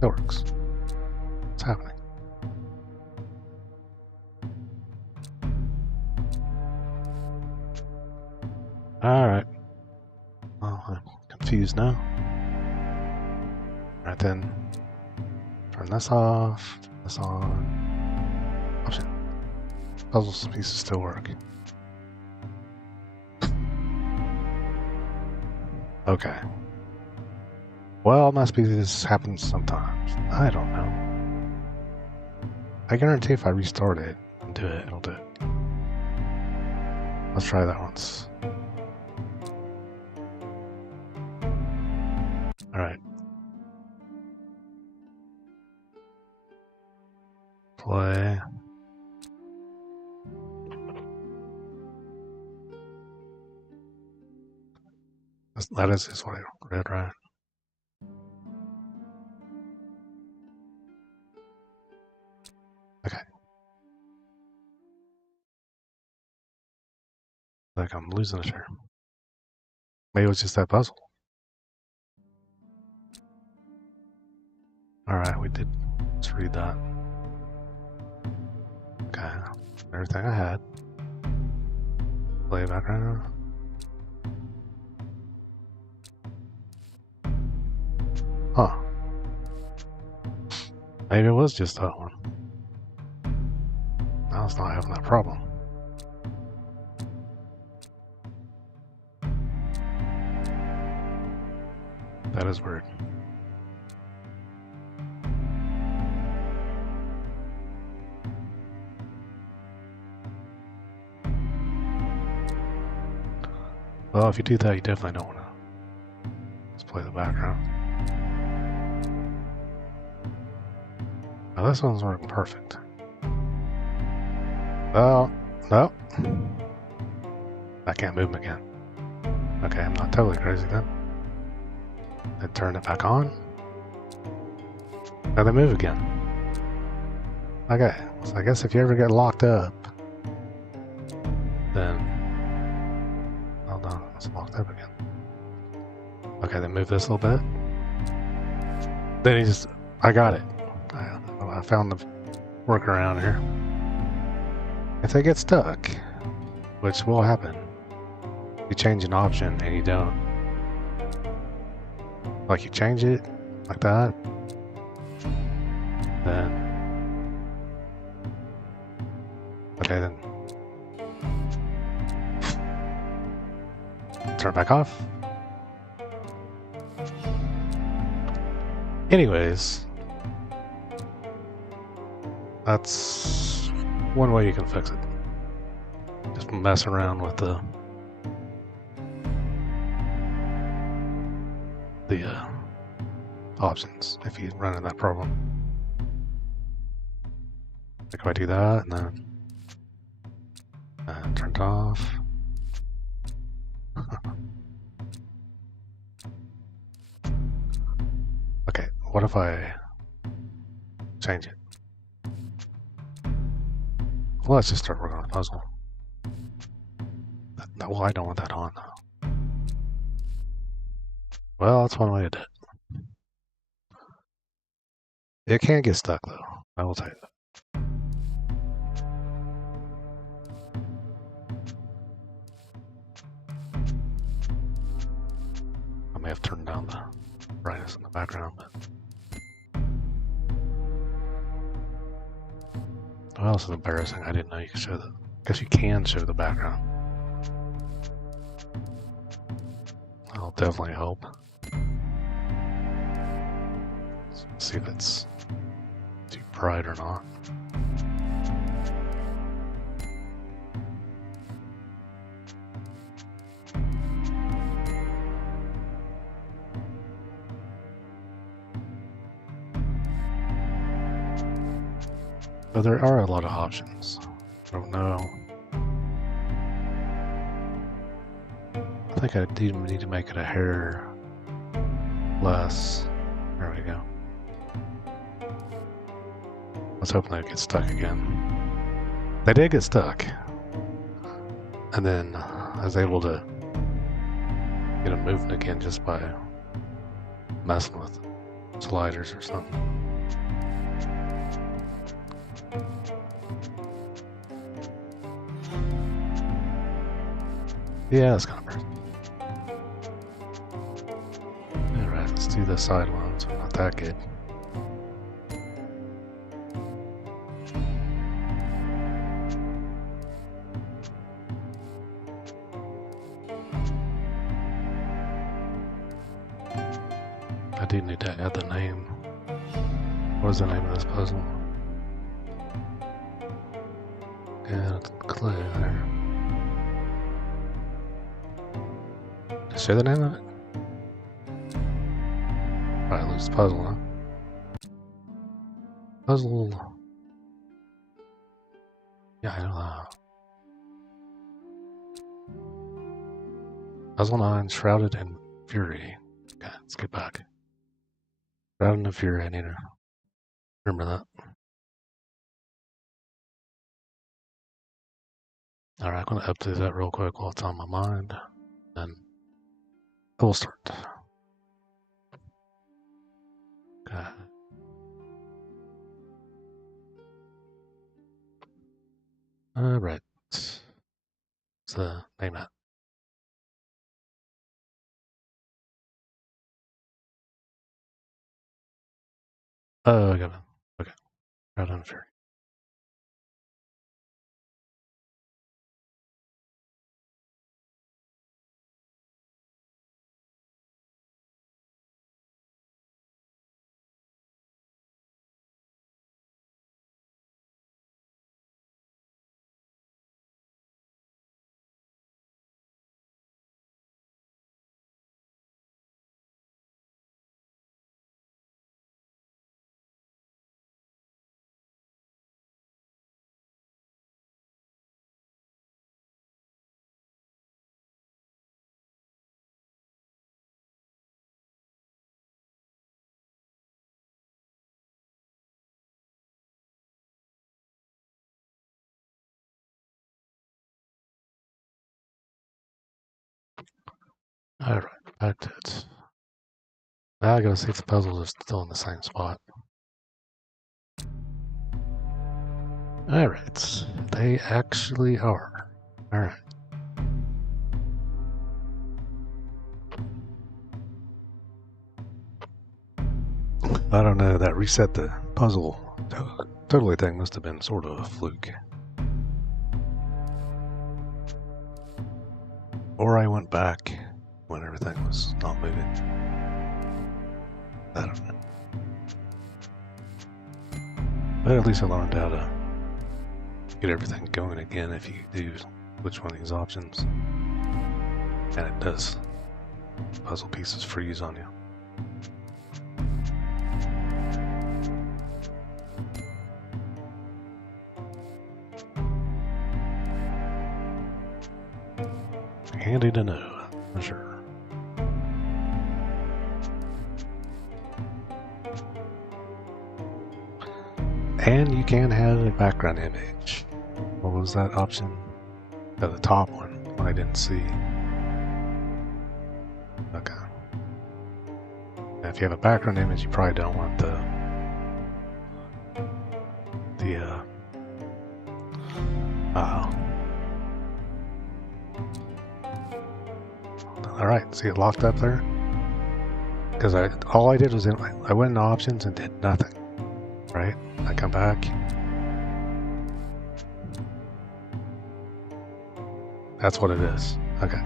That works. What's happening? Alright. Well, I'm confused now. Alright then. Turn this off. Turn this on. Option. Puzzle pieces still work. Okay. Well, must be this happens sometimes. I don't know. I guarantee if I restart it and do it, it'll do it. Let's try that once. Alright. Play. That is what I read, right? Okay. Like I'm losing it here. Maybe it was just that puzzle. Alright, we did. Let's read that. Okay. Everything I had. Play background. Huh. Maybe it was just that one. I was not having that problem. That is weird. Well, if you do that, you definitely don't want to just play the background. Now this one's working perfect. Well, no. I can't move them again. Okay, I'm not totally crazy then. I turn it back on. Now they move again. Okay, so I guess if you ever get locked up, then... Hold on, it's locked up again. Okay, then move this a little bit. Then he just... I got it. I found the workaround here. If they get stuck, which will happen, you change an option and you don't. Like you change it, like that, then... Okay, then turn it back off. Anyways, that's one way you can fix it. Just mess around with the options if you run into that problem. Like if I do that and then turn it off. Okay, what if I change it? Well, let's just start working on the puzzle. Well, I don't want that on though. Well, that's one way to do it. It can get stuck though, I will tell you that. I may have turned down the brightness in the background, but... Well, this is embarrassing. I didn't know you could show the... I guess you can show the background. That'll definitely help. Let's see if it's too bright or not. But there are a lot of options. I don't know. I think I do need to make it a hair less. There we go. I was hoping they'd get stuck again. They did get stuck. And then I was able to get them moving again just by messing with sliders or something. Yeah, that's kind of perfect. Alright, let's do the side ones. Not that good. I do need to add the name. What is the name of this puzzle? Yeah, it's clear there. Did I say the name of it? Probably lose the puzzle, huh? Puzzle. Yeah, I know that. Puzzle 9, Shrouded in Fury. Okay, let's get back. Shrouded in Fury, I need to remember that. Alright, I'm going to update that real quick while it's on my mind. Then we'll start. Okay. Right. It's the name that. Oh, I got it. Okay. Right on Fury. Alright, back to it. Now I gotta see if the puzzles are still in the same spot. Alright, they actually are. Alright. I don't know, that reset the puzzle totally thing must have been sort of a fluke. Or I went back when everything was not moving. I don't know. But at least I learned how to get everything going again if you do which one of these options. And it does. Puzzle pieces freeze on you. Handy to know, for sure. And you can have a background image. What was that option? The top one I didn't see. Okay. Now if you have a background image, you probably don't want the Alright, see it locked up there? Because all I did was I went into options and did nothing. Right? I come back. That's what it is. Okay.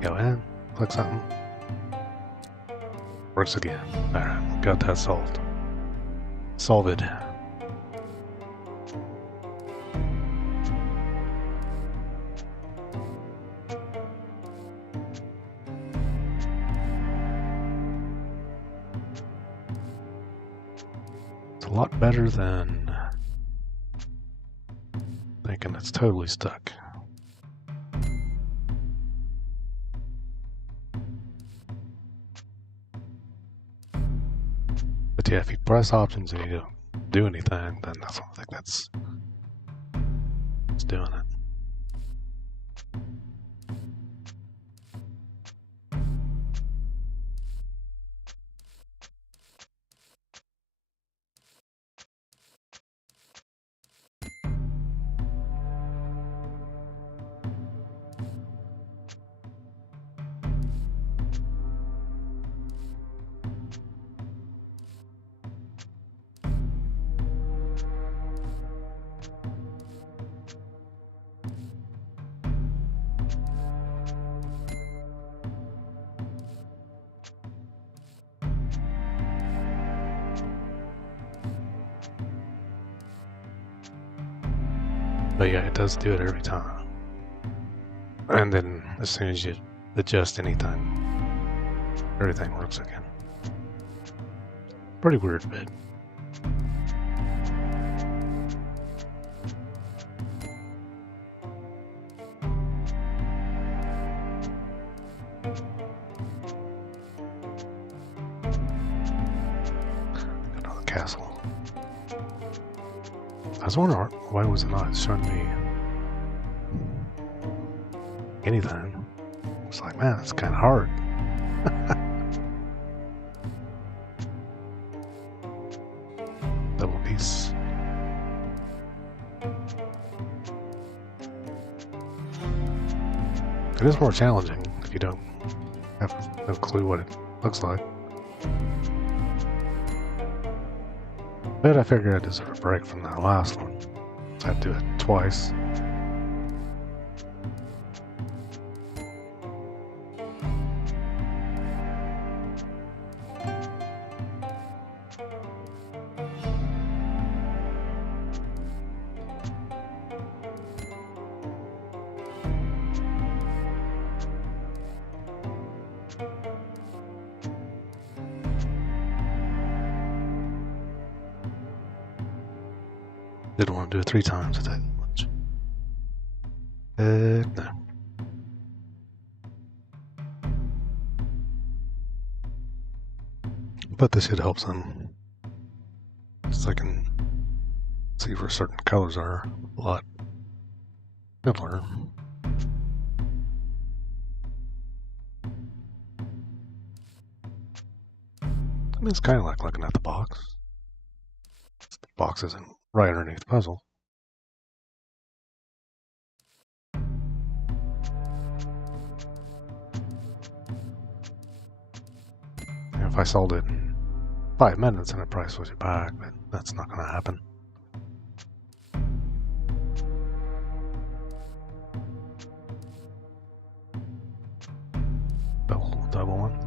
Go in, click something. Works again. Alright, got that solved. Solved. A lot better than thinking it's totally stuck. But yeah, if you press options and you don't do anything, then I don't think that's doing it. But yeah, it does do it every time. And then as soon as you adjust anything, everything works again. Pretty weird, but another castle. I was wondering why was it not showing me anything. It's like, man, it's kind of hard. Double piece. is more challenging if you don't have no clue what it looks like. But I figured I deserve a break from that last one. So I had to do it twice. Didn't want to do it 3 times at that much. No. But this should help some. So I can see where certain colors are a lot simpler. I mean, it's kind of like looking at the box. The box isn't right underneath the puzzle. And if I solved it in 5 minutes, then I'd probably switch it back, but that's not going to happen. Double one.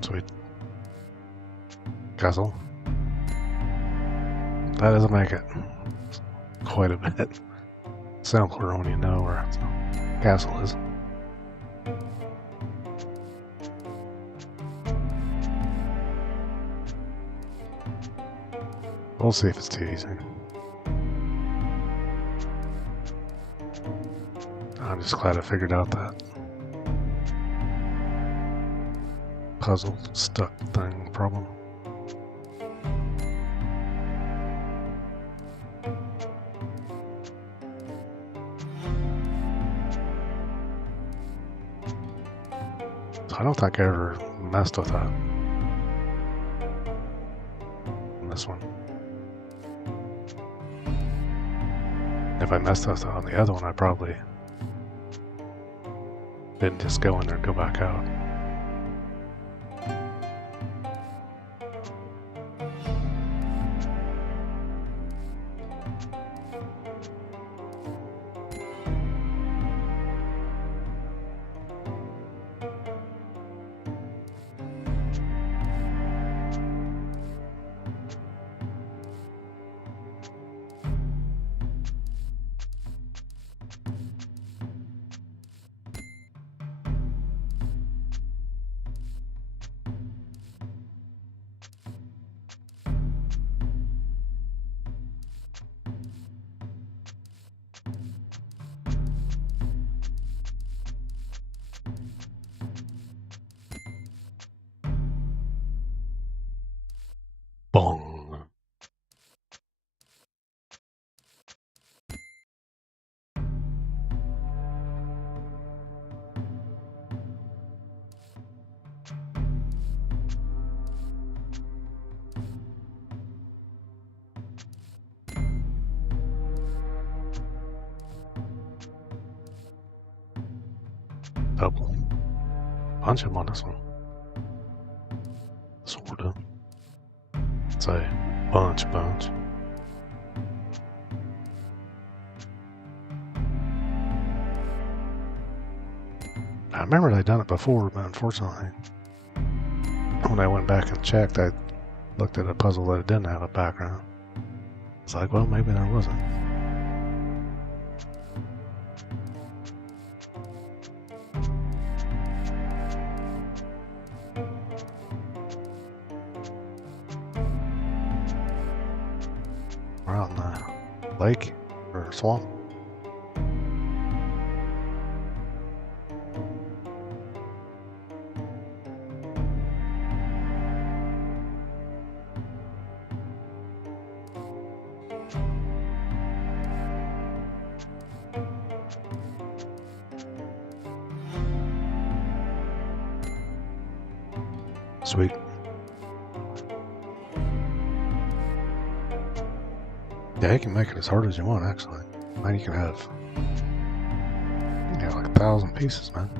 Sweet. Castle. That doesn't make it quite a bit simpler when you know where the castle is. We'll see if it's too easy. I'm just glad I figured out that puzzle stuck thing problem. So I don't think I ever messed with that in this one. If I messed with it on the other one, I probably didn't just go in there and go back out. Bong. Double. Punch him on this one. Sort of. Say, bunch. I remember they'd done it before, but unfortunately, when I went back and checked, I looked at a puzzle that didn't have a background. It's like, well, maybe there wasn't. We're out in the lake or swamp. Sweet. Yeah, you can make it as hard as you want, actually. Now you can have, like 1,000 pieces, man.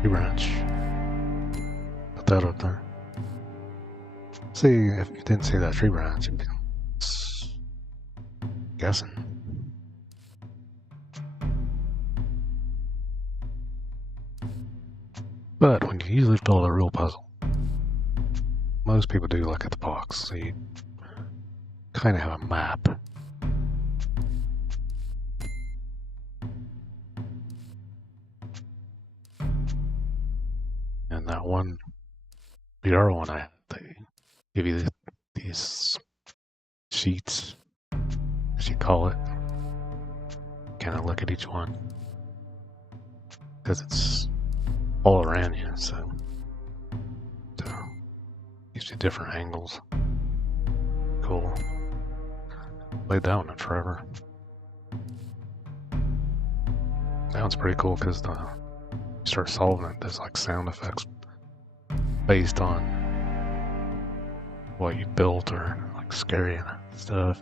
Tree branch. Put that up there. See, if you didn't see that tree branch, you'd be guessing. But when you usually build a real puzzle, most people do look at the box, so you kind of have a map. And that one VR one, they give you these sheets, as you call it. Kind of look at each one because it's all around you, so gives you different angles. Cool. Played that one in forever. That one's pretty cool because you start solving it. There's like sound effects based on what you built or like scary stuff.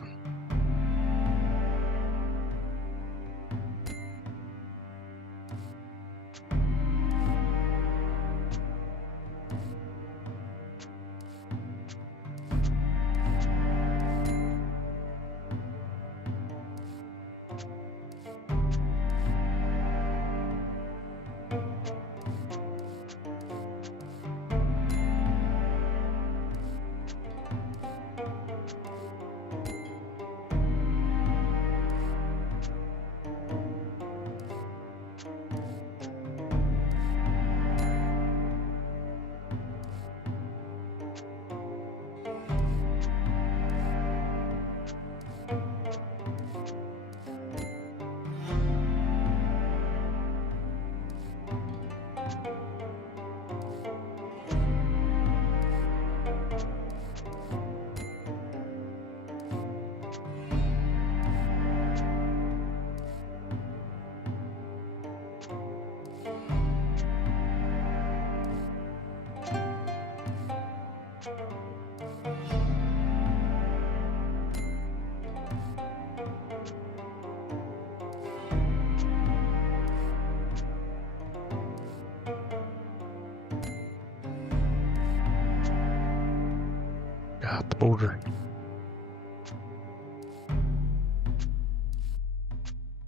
Got the border.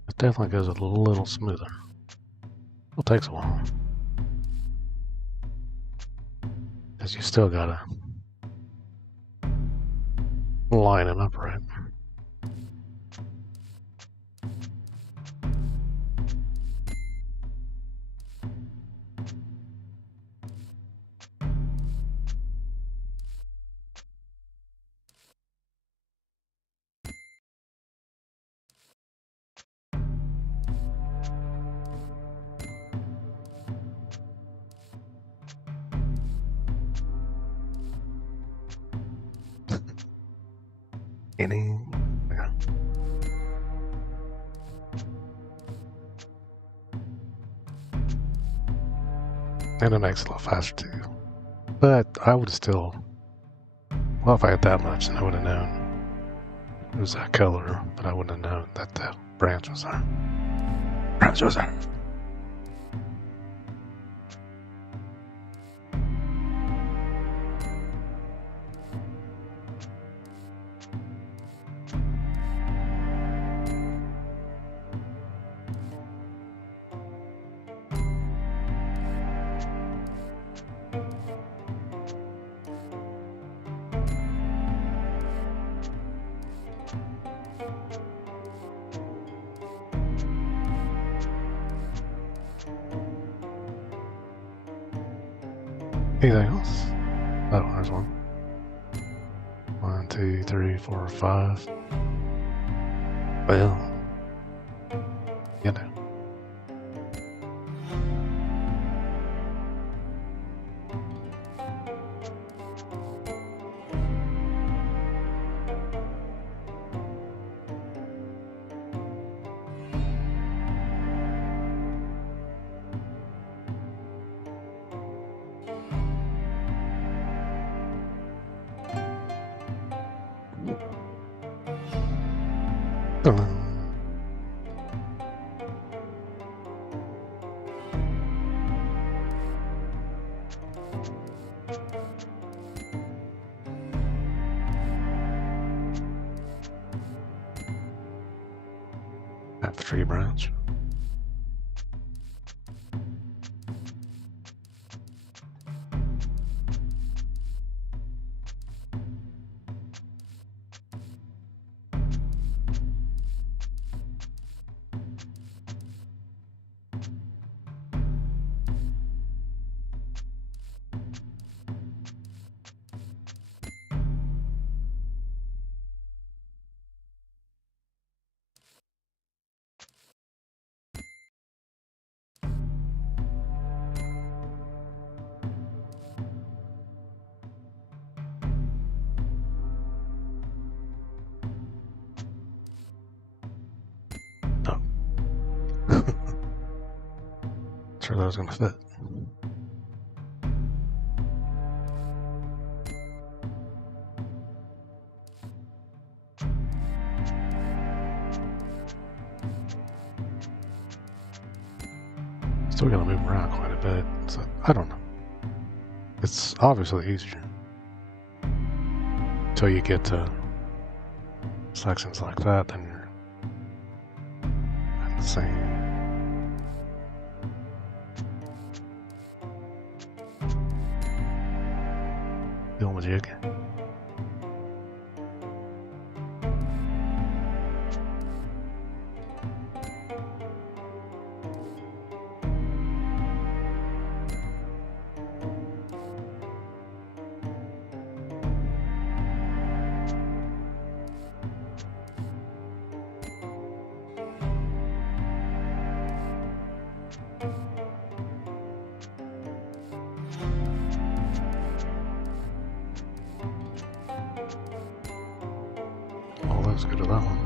It definitely goes a little smoother. It takes a while. Because you still gotta line it up right. Any? Yeah. And it makes it a lot faster too. But I would still, well, if I had that much, then I would have known it was that color, but I wouldn't have known that the branch was there. Branch was there. Anything else? Oh, there's one. 1, 2, 3, 4, 5. Well, you know. At the tree branch. Sure that was gonna fit. Still gotta move around quite a bit, so I don't know. It's obviously easier until you get to sections like that, then you're at the same. Feeling the jig. Let's go to that one.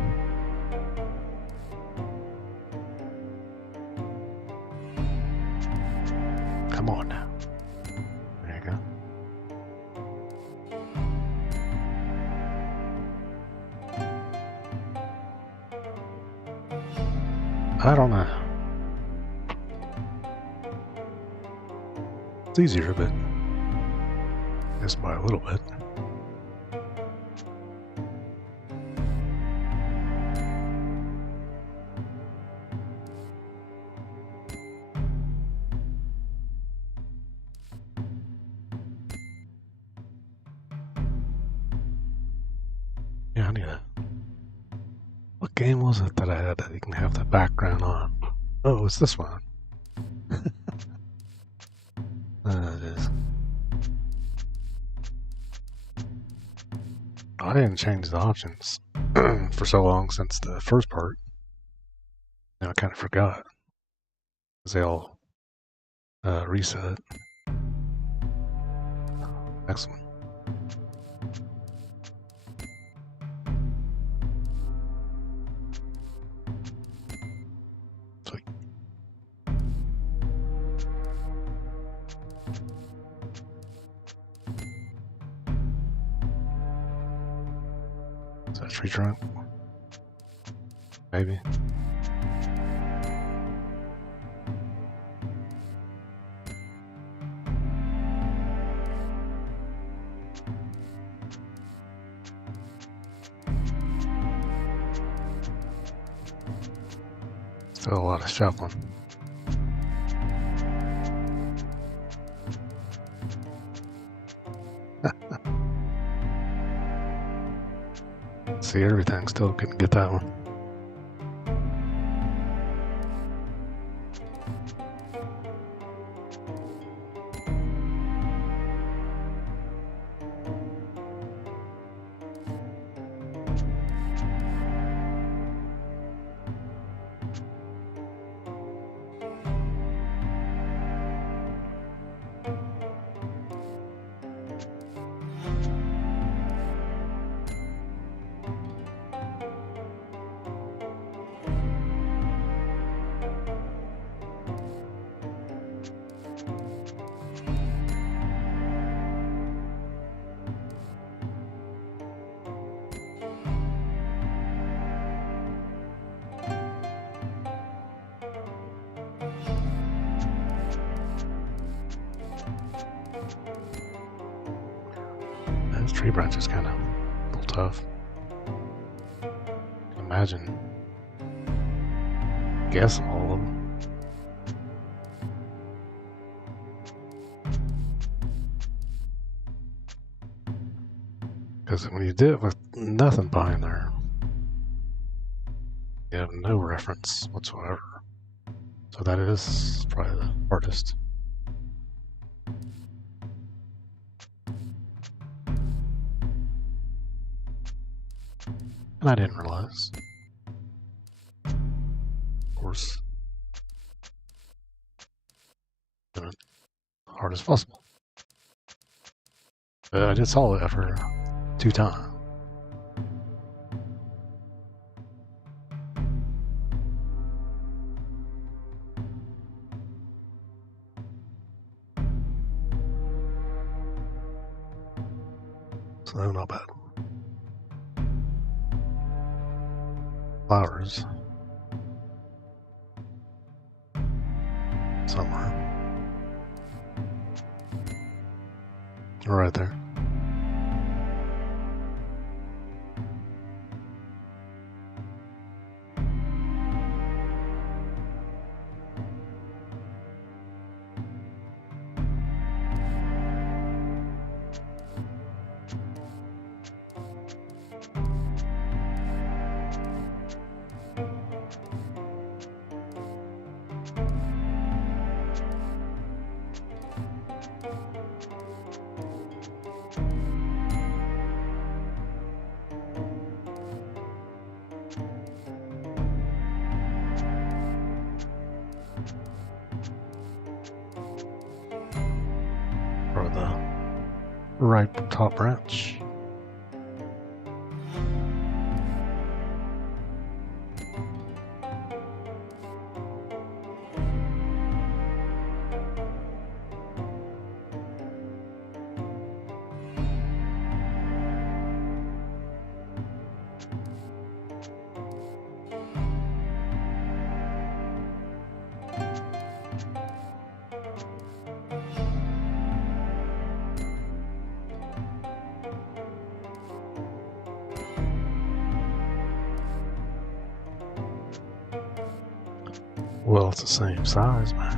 Come on now. There you go. I don't know. It's easier, but just by a little bit. Yeah, I need it. What game was it that I had that you can have the background on? Oh, it's this one. It is. I didn't change the options for so long since the first part. And I kind of forgot. Because they all reset. Excellent. Sweet. Is that a tree trunk? Maybe. Still a lot of shuffling. See everything, still couldn't get that one. tree branch is kind of a little tough. Imagine guessing all of them. Because when you do it with nothing behind there, you have no reference whatsoever. So that is probably the hardest. And I didn't realize. Of course, doing it as hard as possible. But I did solve it after 2 times. So not bad. Flowers. Somewhere. Right there. Or the right top branch. Well, it's the same size, man.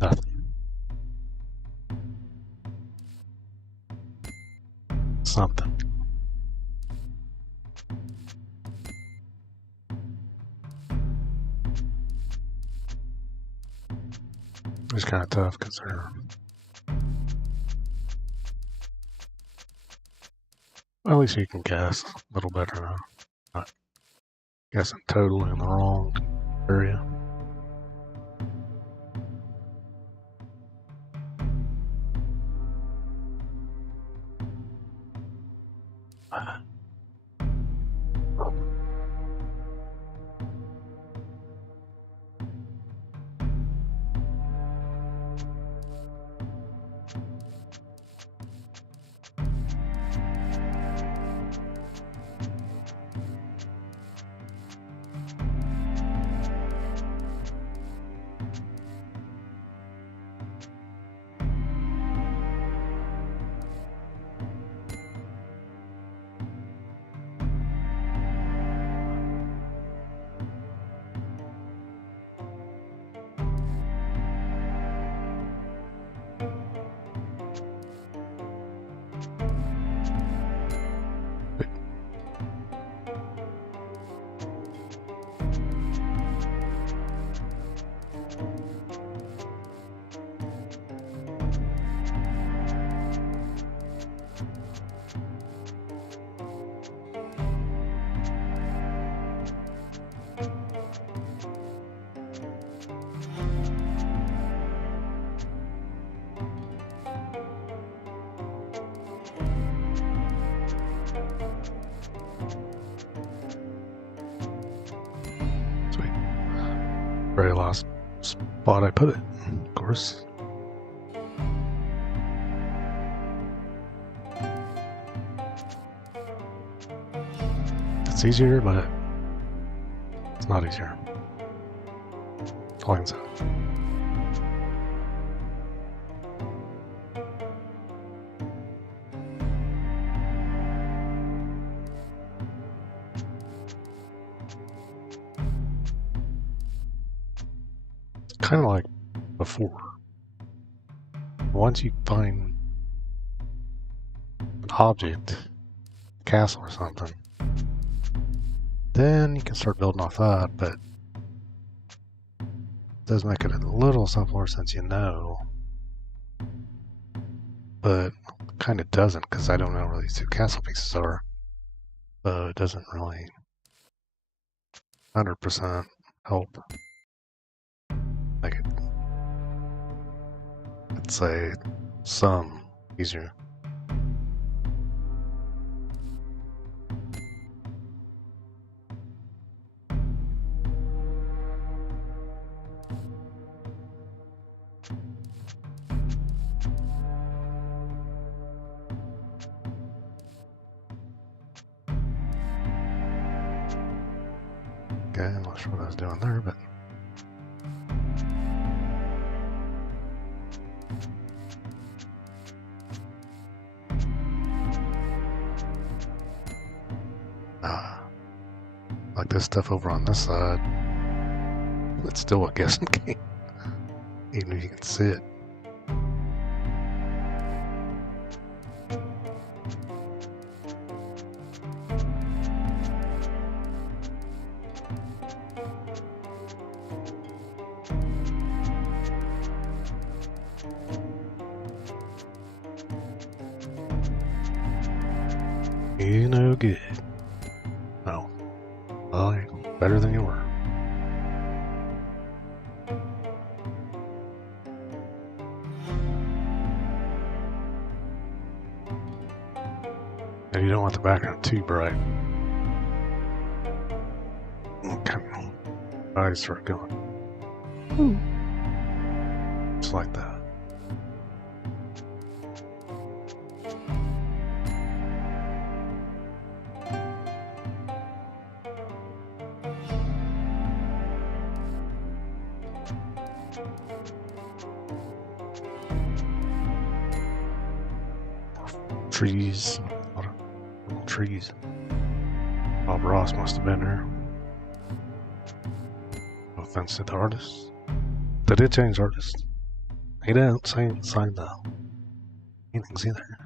Nothing. Something. It's kind of tough because they're, well, at least you can guess a little better now. Not guessing totally in the wrong area. Very last spot I put it, of course. It's easier, but it's not easier. All I can say. It's kind of like before. Once you find an object, castle or something, then you can start building off that, but it does make it a little simpler since you know, but kind of doesn't because I don't know where these two castle pieces are, so it doesn't really 100% help make it, let's say, some easier. Okay, I'm not sure what I was doing there, but like this stuff over on this side, it's still a guessing game, even if you can see it. You no good. No. Well, you're better than you were. And you don't want the background too bright. Okay. Eyes start going. Just like that. Trees, a lot of little trees. Bob Ross must have been there. No offense to the artist. They did change artists. He didn't sign the paintings either.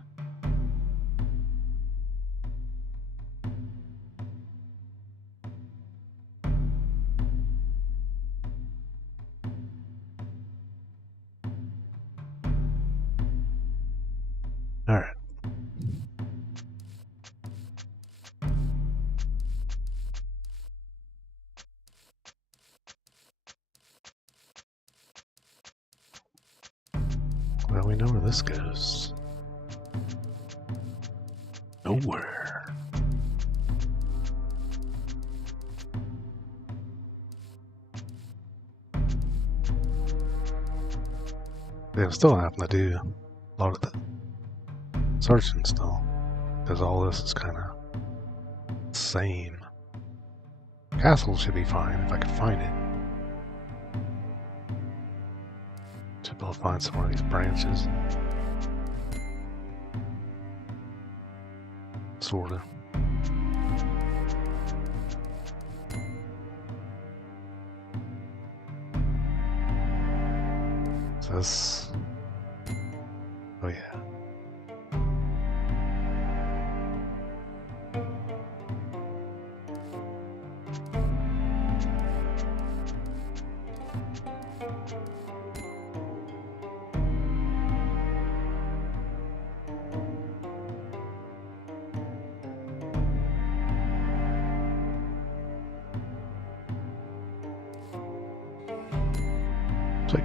Alright. Well, we know where this goes. Nowhere. They still have to do a lot of the searching still, because all this is kind of same. Castle should be fine if I can find it. Should be able to find some more of these branches. Sorta. So this. Oh yeah. Sweet.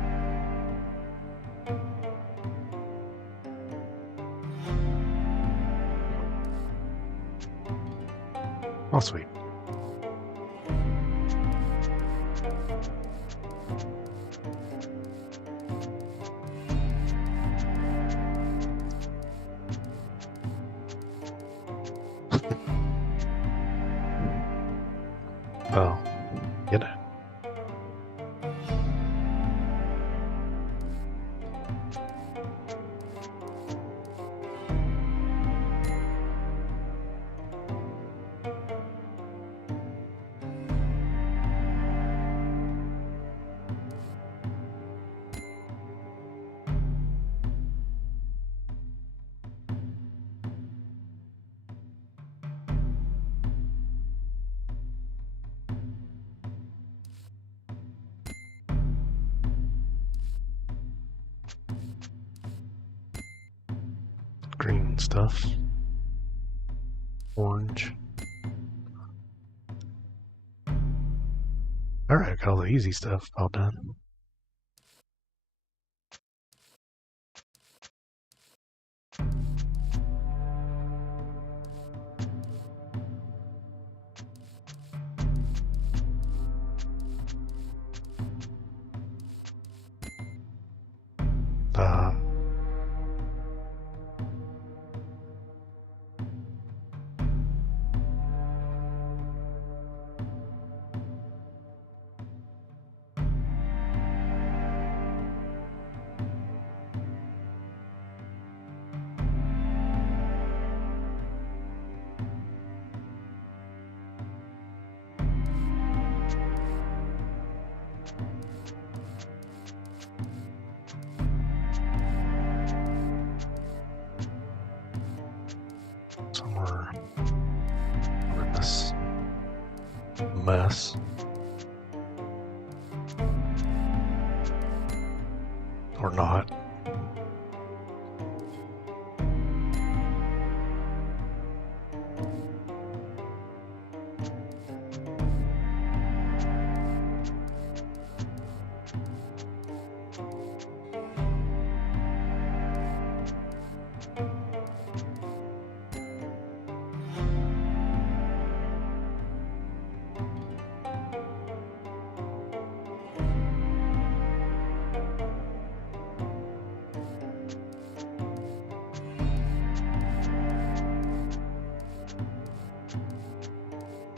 Oh, sweet. Green stuff. Orange. Alright, got all the easy stuff all done. Somewhere in this mess. Or not.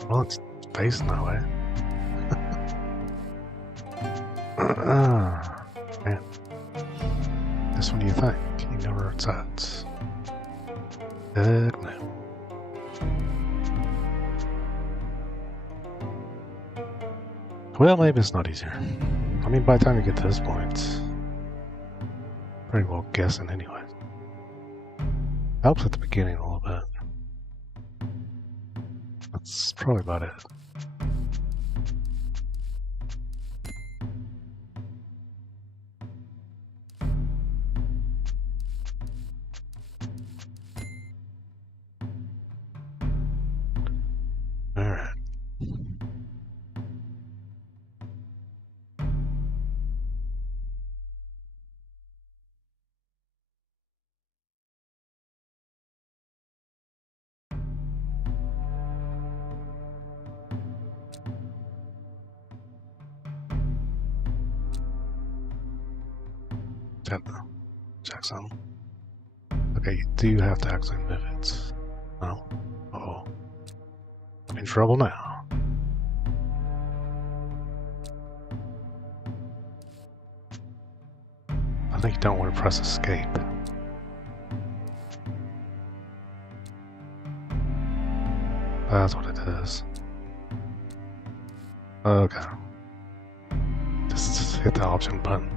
Well, it's facing that way. Man. This one you think? You know where it's at. Heck no. Well, maybe it's not easier. I mean, by the time you get to this point, pretty well guessing anyway. Helps at the beginning a little bit. That's probably about it. Alright. Jackson. Okay, you do have to actually move it. Oh. Uh-oh. I'm in trouble now. I think you don't want to press escape. That's what it is. Okay. Just hit the option button.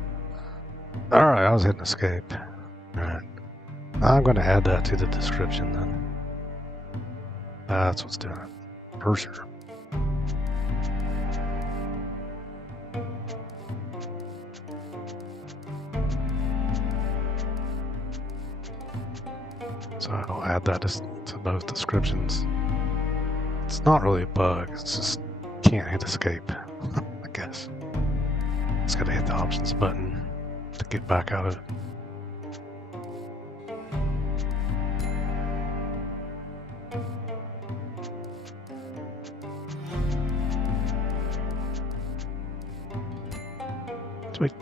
Alright, I was hitting escape. Alright. I'm going to add that to the description then. That's what's doing it. For sure. So I'll add that to both descriptions. It's not really a bug, it's just can't hit escape, I guess. Just gotta hit the options button to get back out of it. Sweet.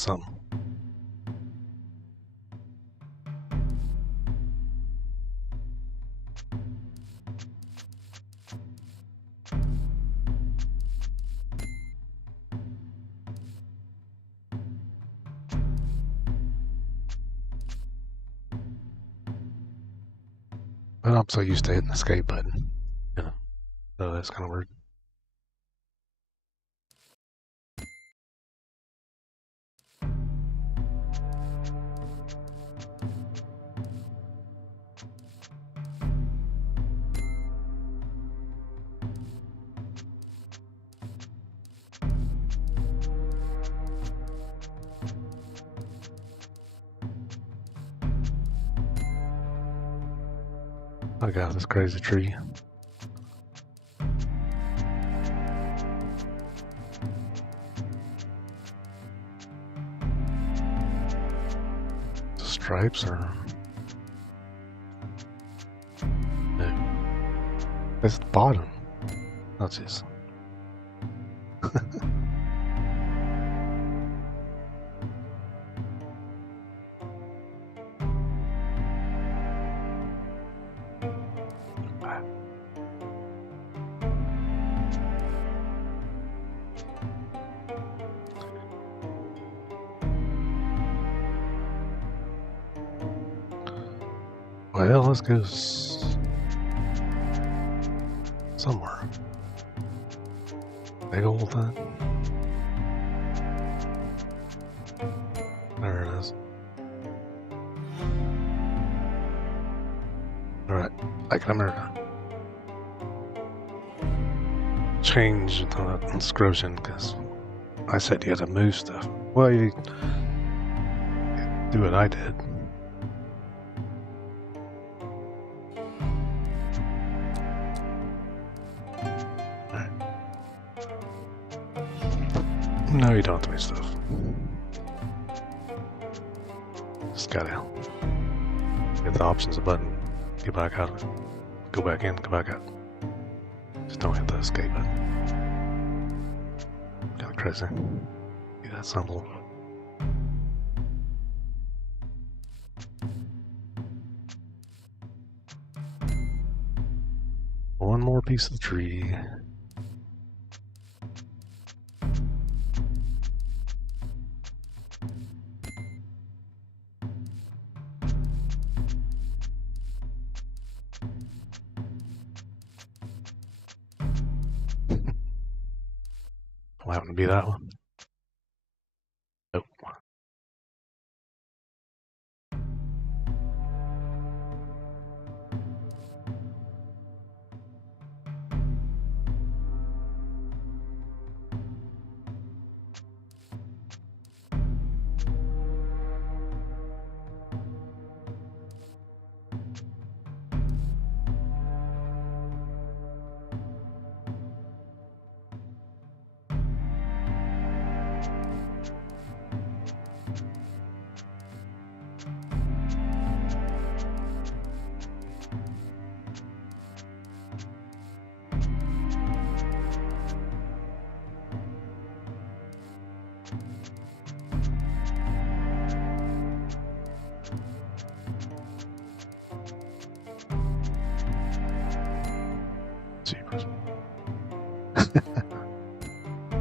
Something. But I'm so used to hitting the escape button, you know. So that's kind of weird. I got this crazy tree. The stripes are... No. It's the bottom. That's just... Well, let's go somewhere. Big old thing. There it is. Alright, I can remember. Change the inscription because I said you had to move stuff. Well, you do what I did. No, you don't have to make stuff. Just gotta hit the options button, get back out of it, go back in, go back out. Just don't hit the escape button. Kinda crazy. See that symbol. One more piece of the tree. Will happen to be that one. Nope.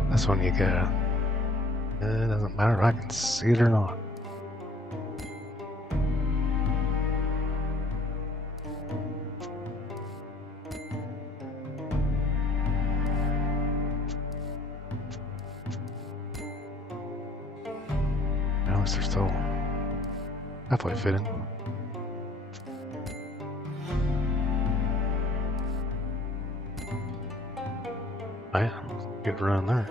That's when you get it doesn't matter if I can see it or not. At least they're still halfway fitting. Oh yeah, get around there.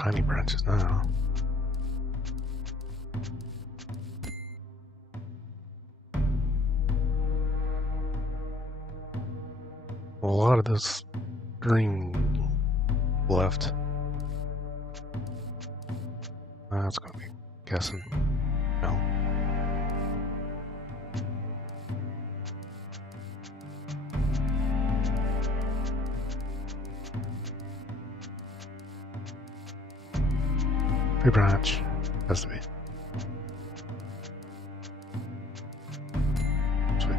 tiny branches now. A lot of this green left. That's gonna be guessing. No. Tree branch has to be. Sweet.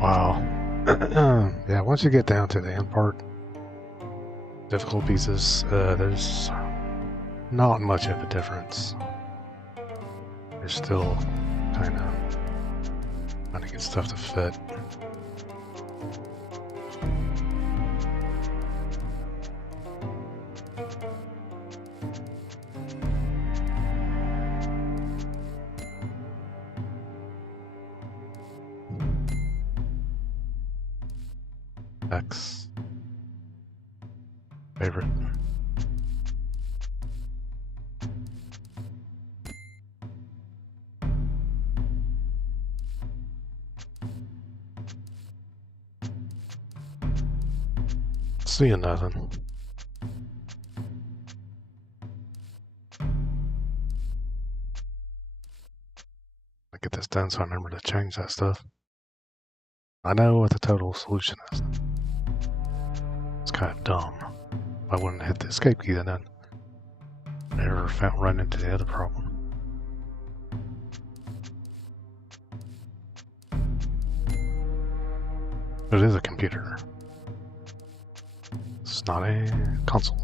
Wow. Yeah, once you get down to the end part, difficult pieces, there's not much of a difference. You're still kind of trying to get stuff to fit. X. Favorite. Seeing nothing. I get this done so I remember to change that stuff. I know what the total solution is. It's kind of dumb. I wouldn't hit the escape key then. Never run into the other problem. It is a computer. It's not a console.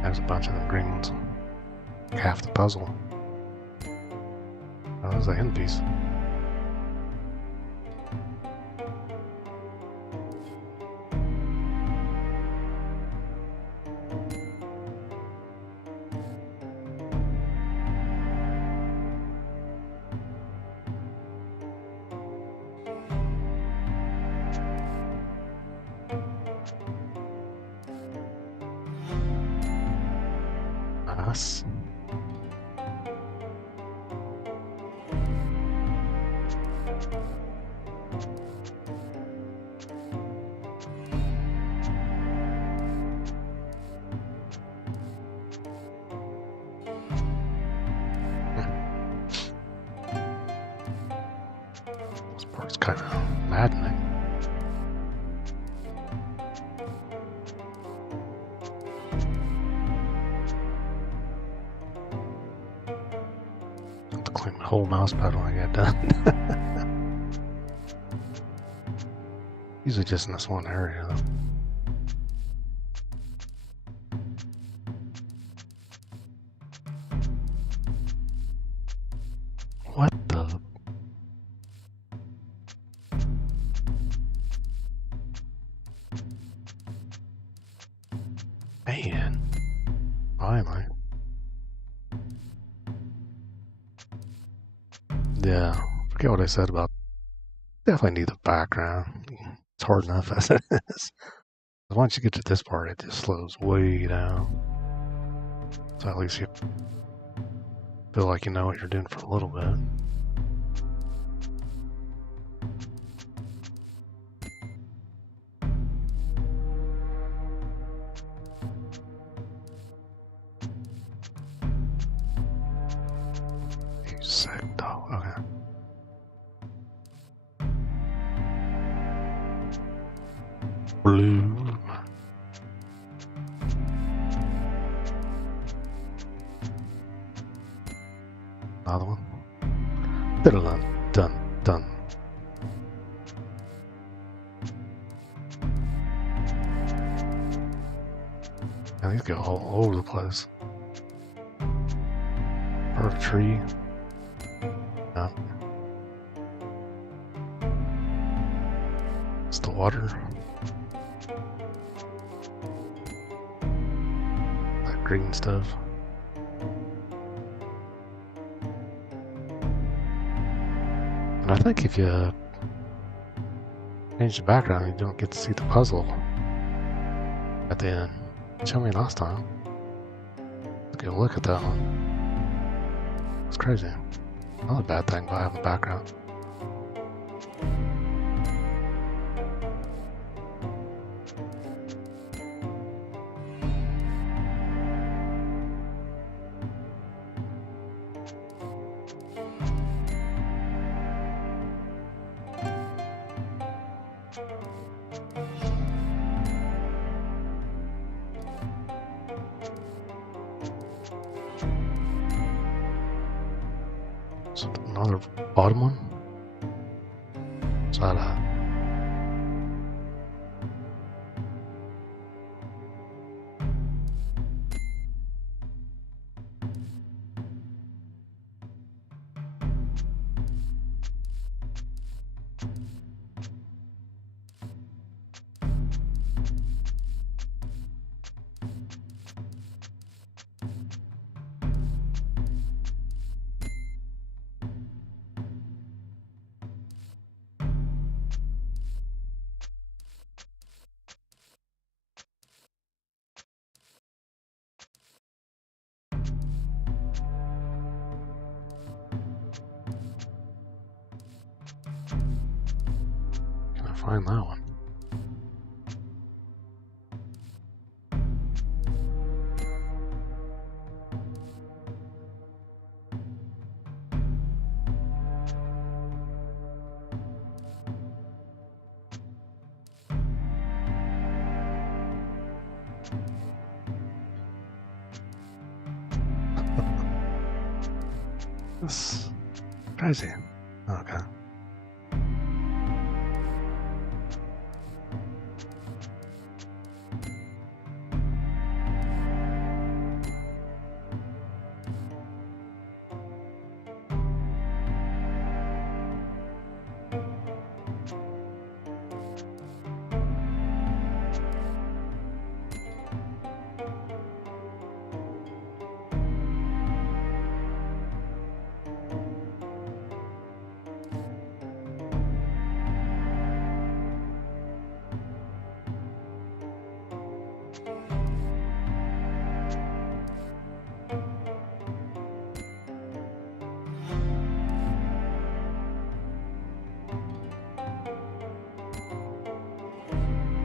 There's a bunch of them green ones. Half the puzzle. Oh, there's a end piece. Nice. This part's kind of maddening. Clean the whole mouse pad when I get done. Usually just in this one area though. What the? Man. Finally. Yeah, forget what I said about definitely need the background. It's hard enough as it is. Once you get to this part, it just slows way down. So at least you feel like you know what you're doing for a little bit. Okay. Blue. Another one. Done. And these go all over the place. Part of a tree. No. It's the water. That green stuff. And I think if you change the background, you don't get to see the puzzle at the end. Show me last time. Let's go look at that one. It's crazy. Not a bad thing by having the background. So another bottom one. What's that at? Can I find that one? That's crazy. Okay.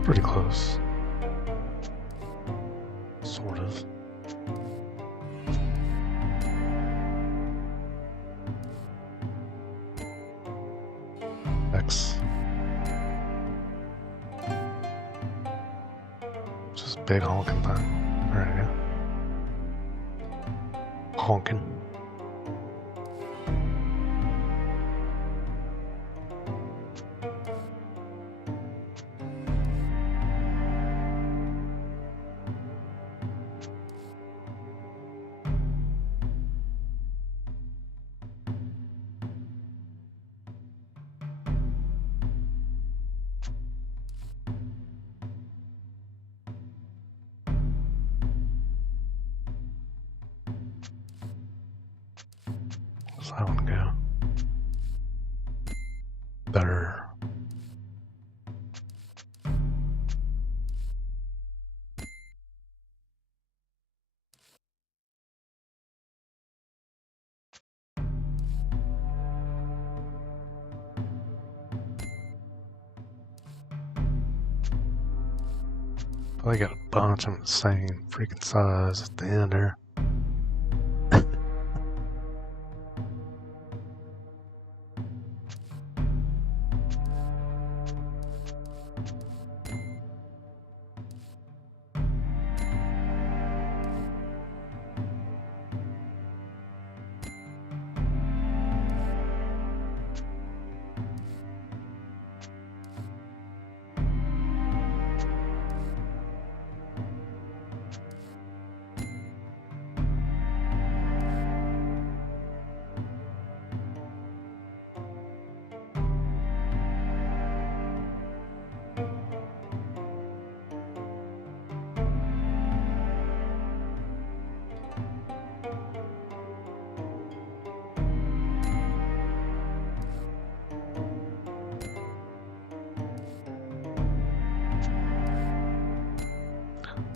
Pretty close. Sort of. X. Just a big honking thing. There you go. Honking. How's that one go? Better. I got a bunch of the same freaking size at the end there.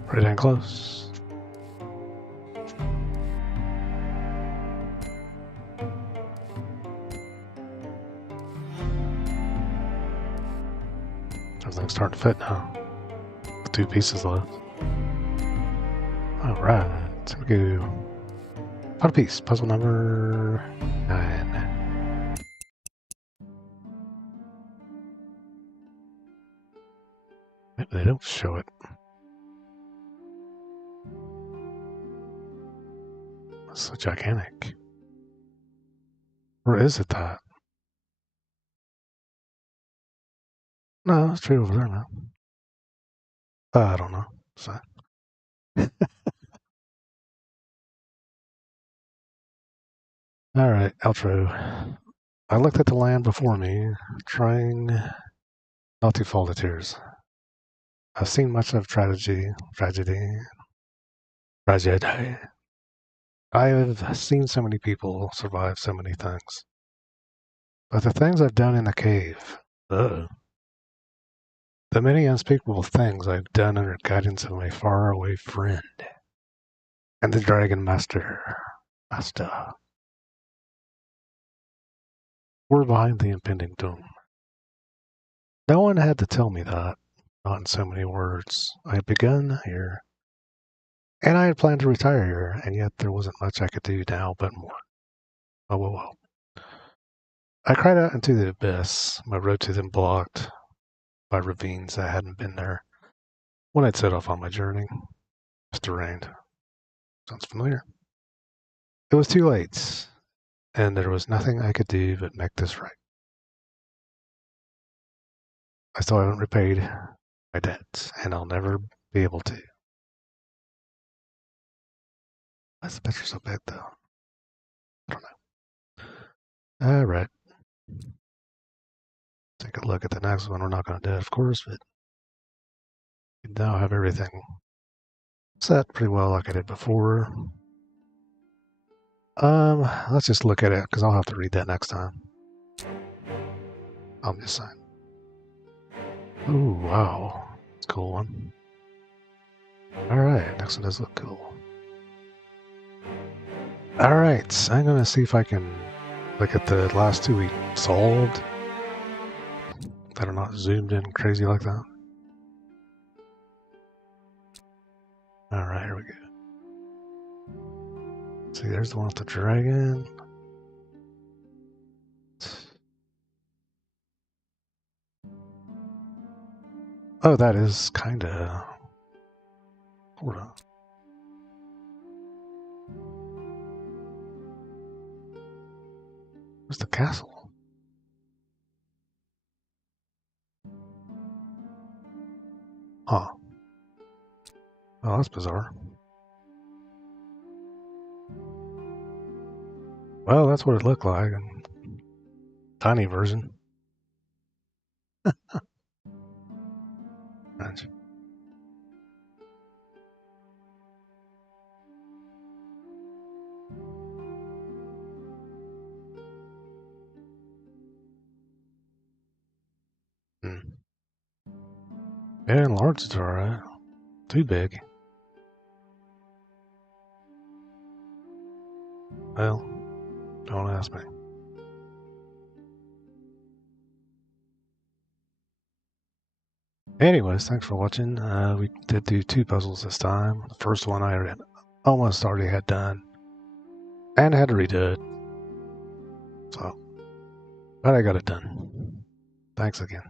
Pretty dang close. Everything's starting to fit now. With 2 pieces left. Alright, so we go. Final piece, puzzle number 9. Maybe they don't show it. It's so gigantic. Where is it at? No, it's straight over there now. I don't know. So. Alright, outro. I looked at the land before me, trying not to fall to tears. I've seen much of tragedy. I have seen so many people survive so many things. But the things I've done in the cave, the many unspeakable things I've done under guidance of my faraway friend and the Dragon Master, were behind the impending doom. No one had to tell me that, not in so many words. I had begun here, and I had planned to retire here, and yet there wasn't much I could do now but more. Oh. I cried out into the abyss, my road to them blocked by ravines that hadn't been there when I'd set off on my journey. Just rained. Sounds familiar. It was too late, and there was nothing I could do but make this right. I still haven't repaid my debts, and I'll never be able to. Why is the picture so big, though? I don't know. All right. Take a look at the next one. We're not going to do it, of course, but we now have everything set pretty well like I did before. Let's just look at it, because I'll have to read that next time. I'm just saying. Oh, wow. That's a cool one. Alright, next one does look cool. Alright, I'm going to see if I can look at the last 2 we solved that are not zoomed in crazy like that. Alright, here we go. See, there's the one with the dragon. Oh, that is kinda... Hold on. Where's the castle? Huh. Oh, that's bizarre. Well, that's what it looked like. Tiny version. Right. Yeah, enlarged it's alright. Too big. Well, don't ask me. Anyways, thanks for watching. We did do 2 puzzles this time. The first one I almost already had done, and I had to redo it. So, but I got it done. Thanks again.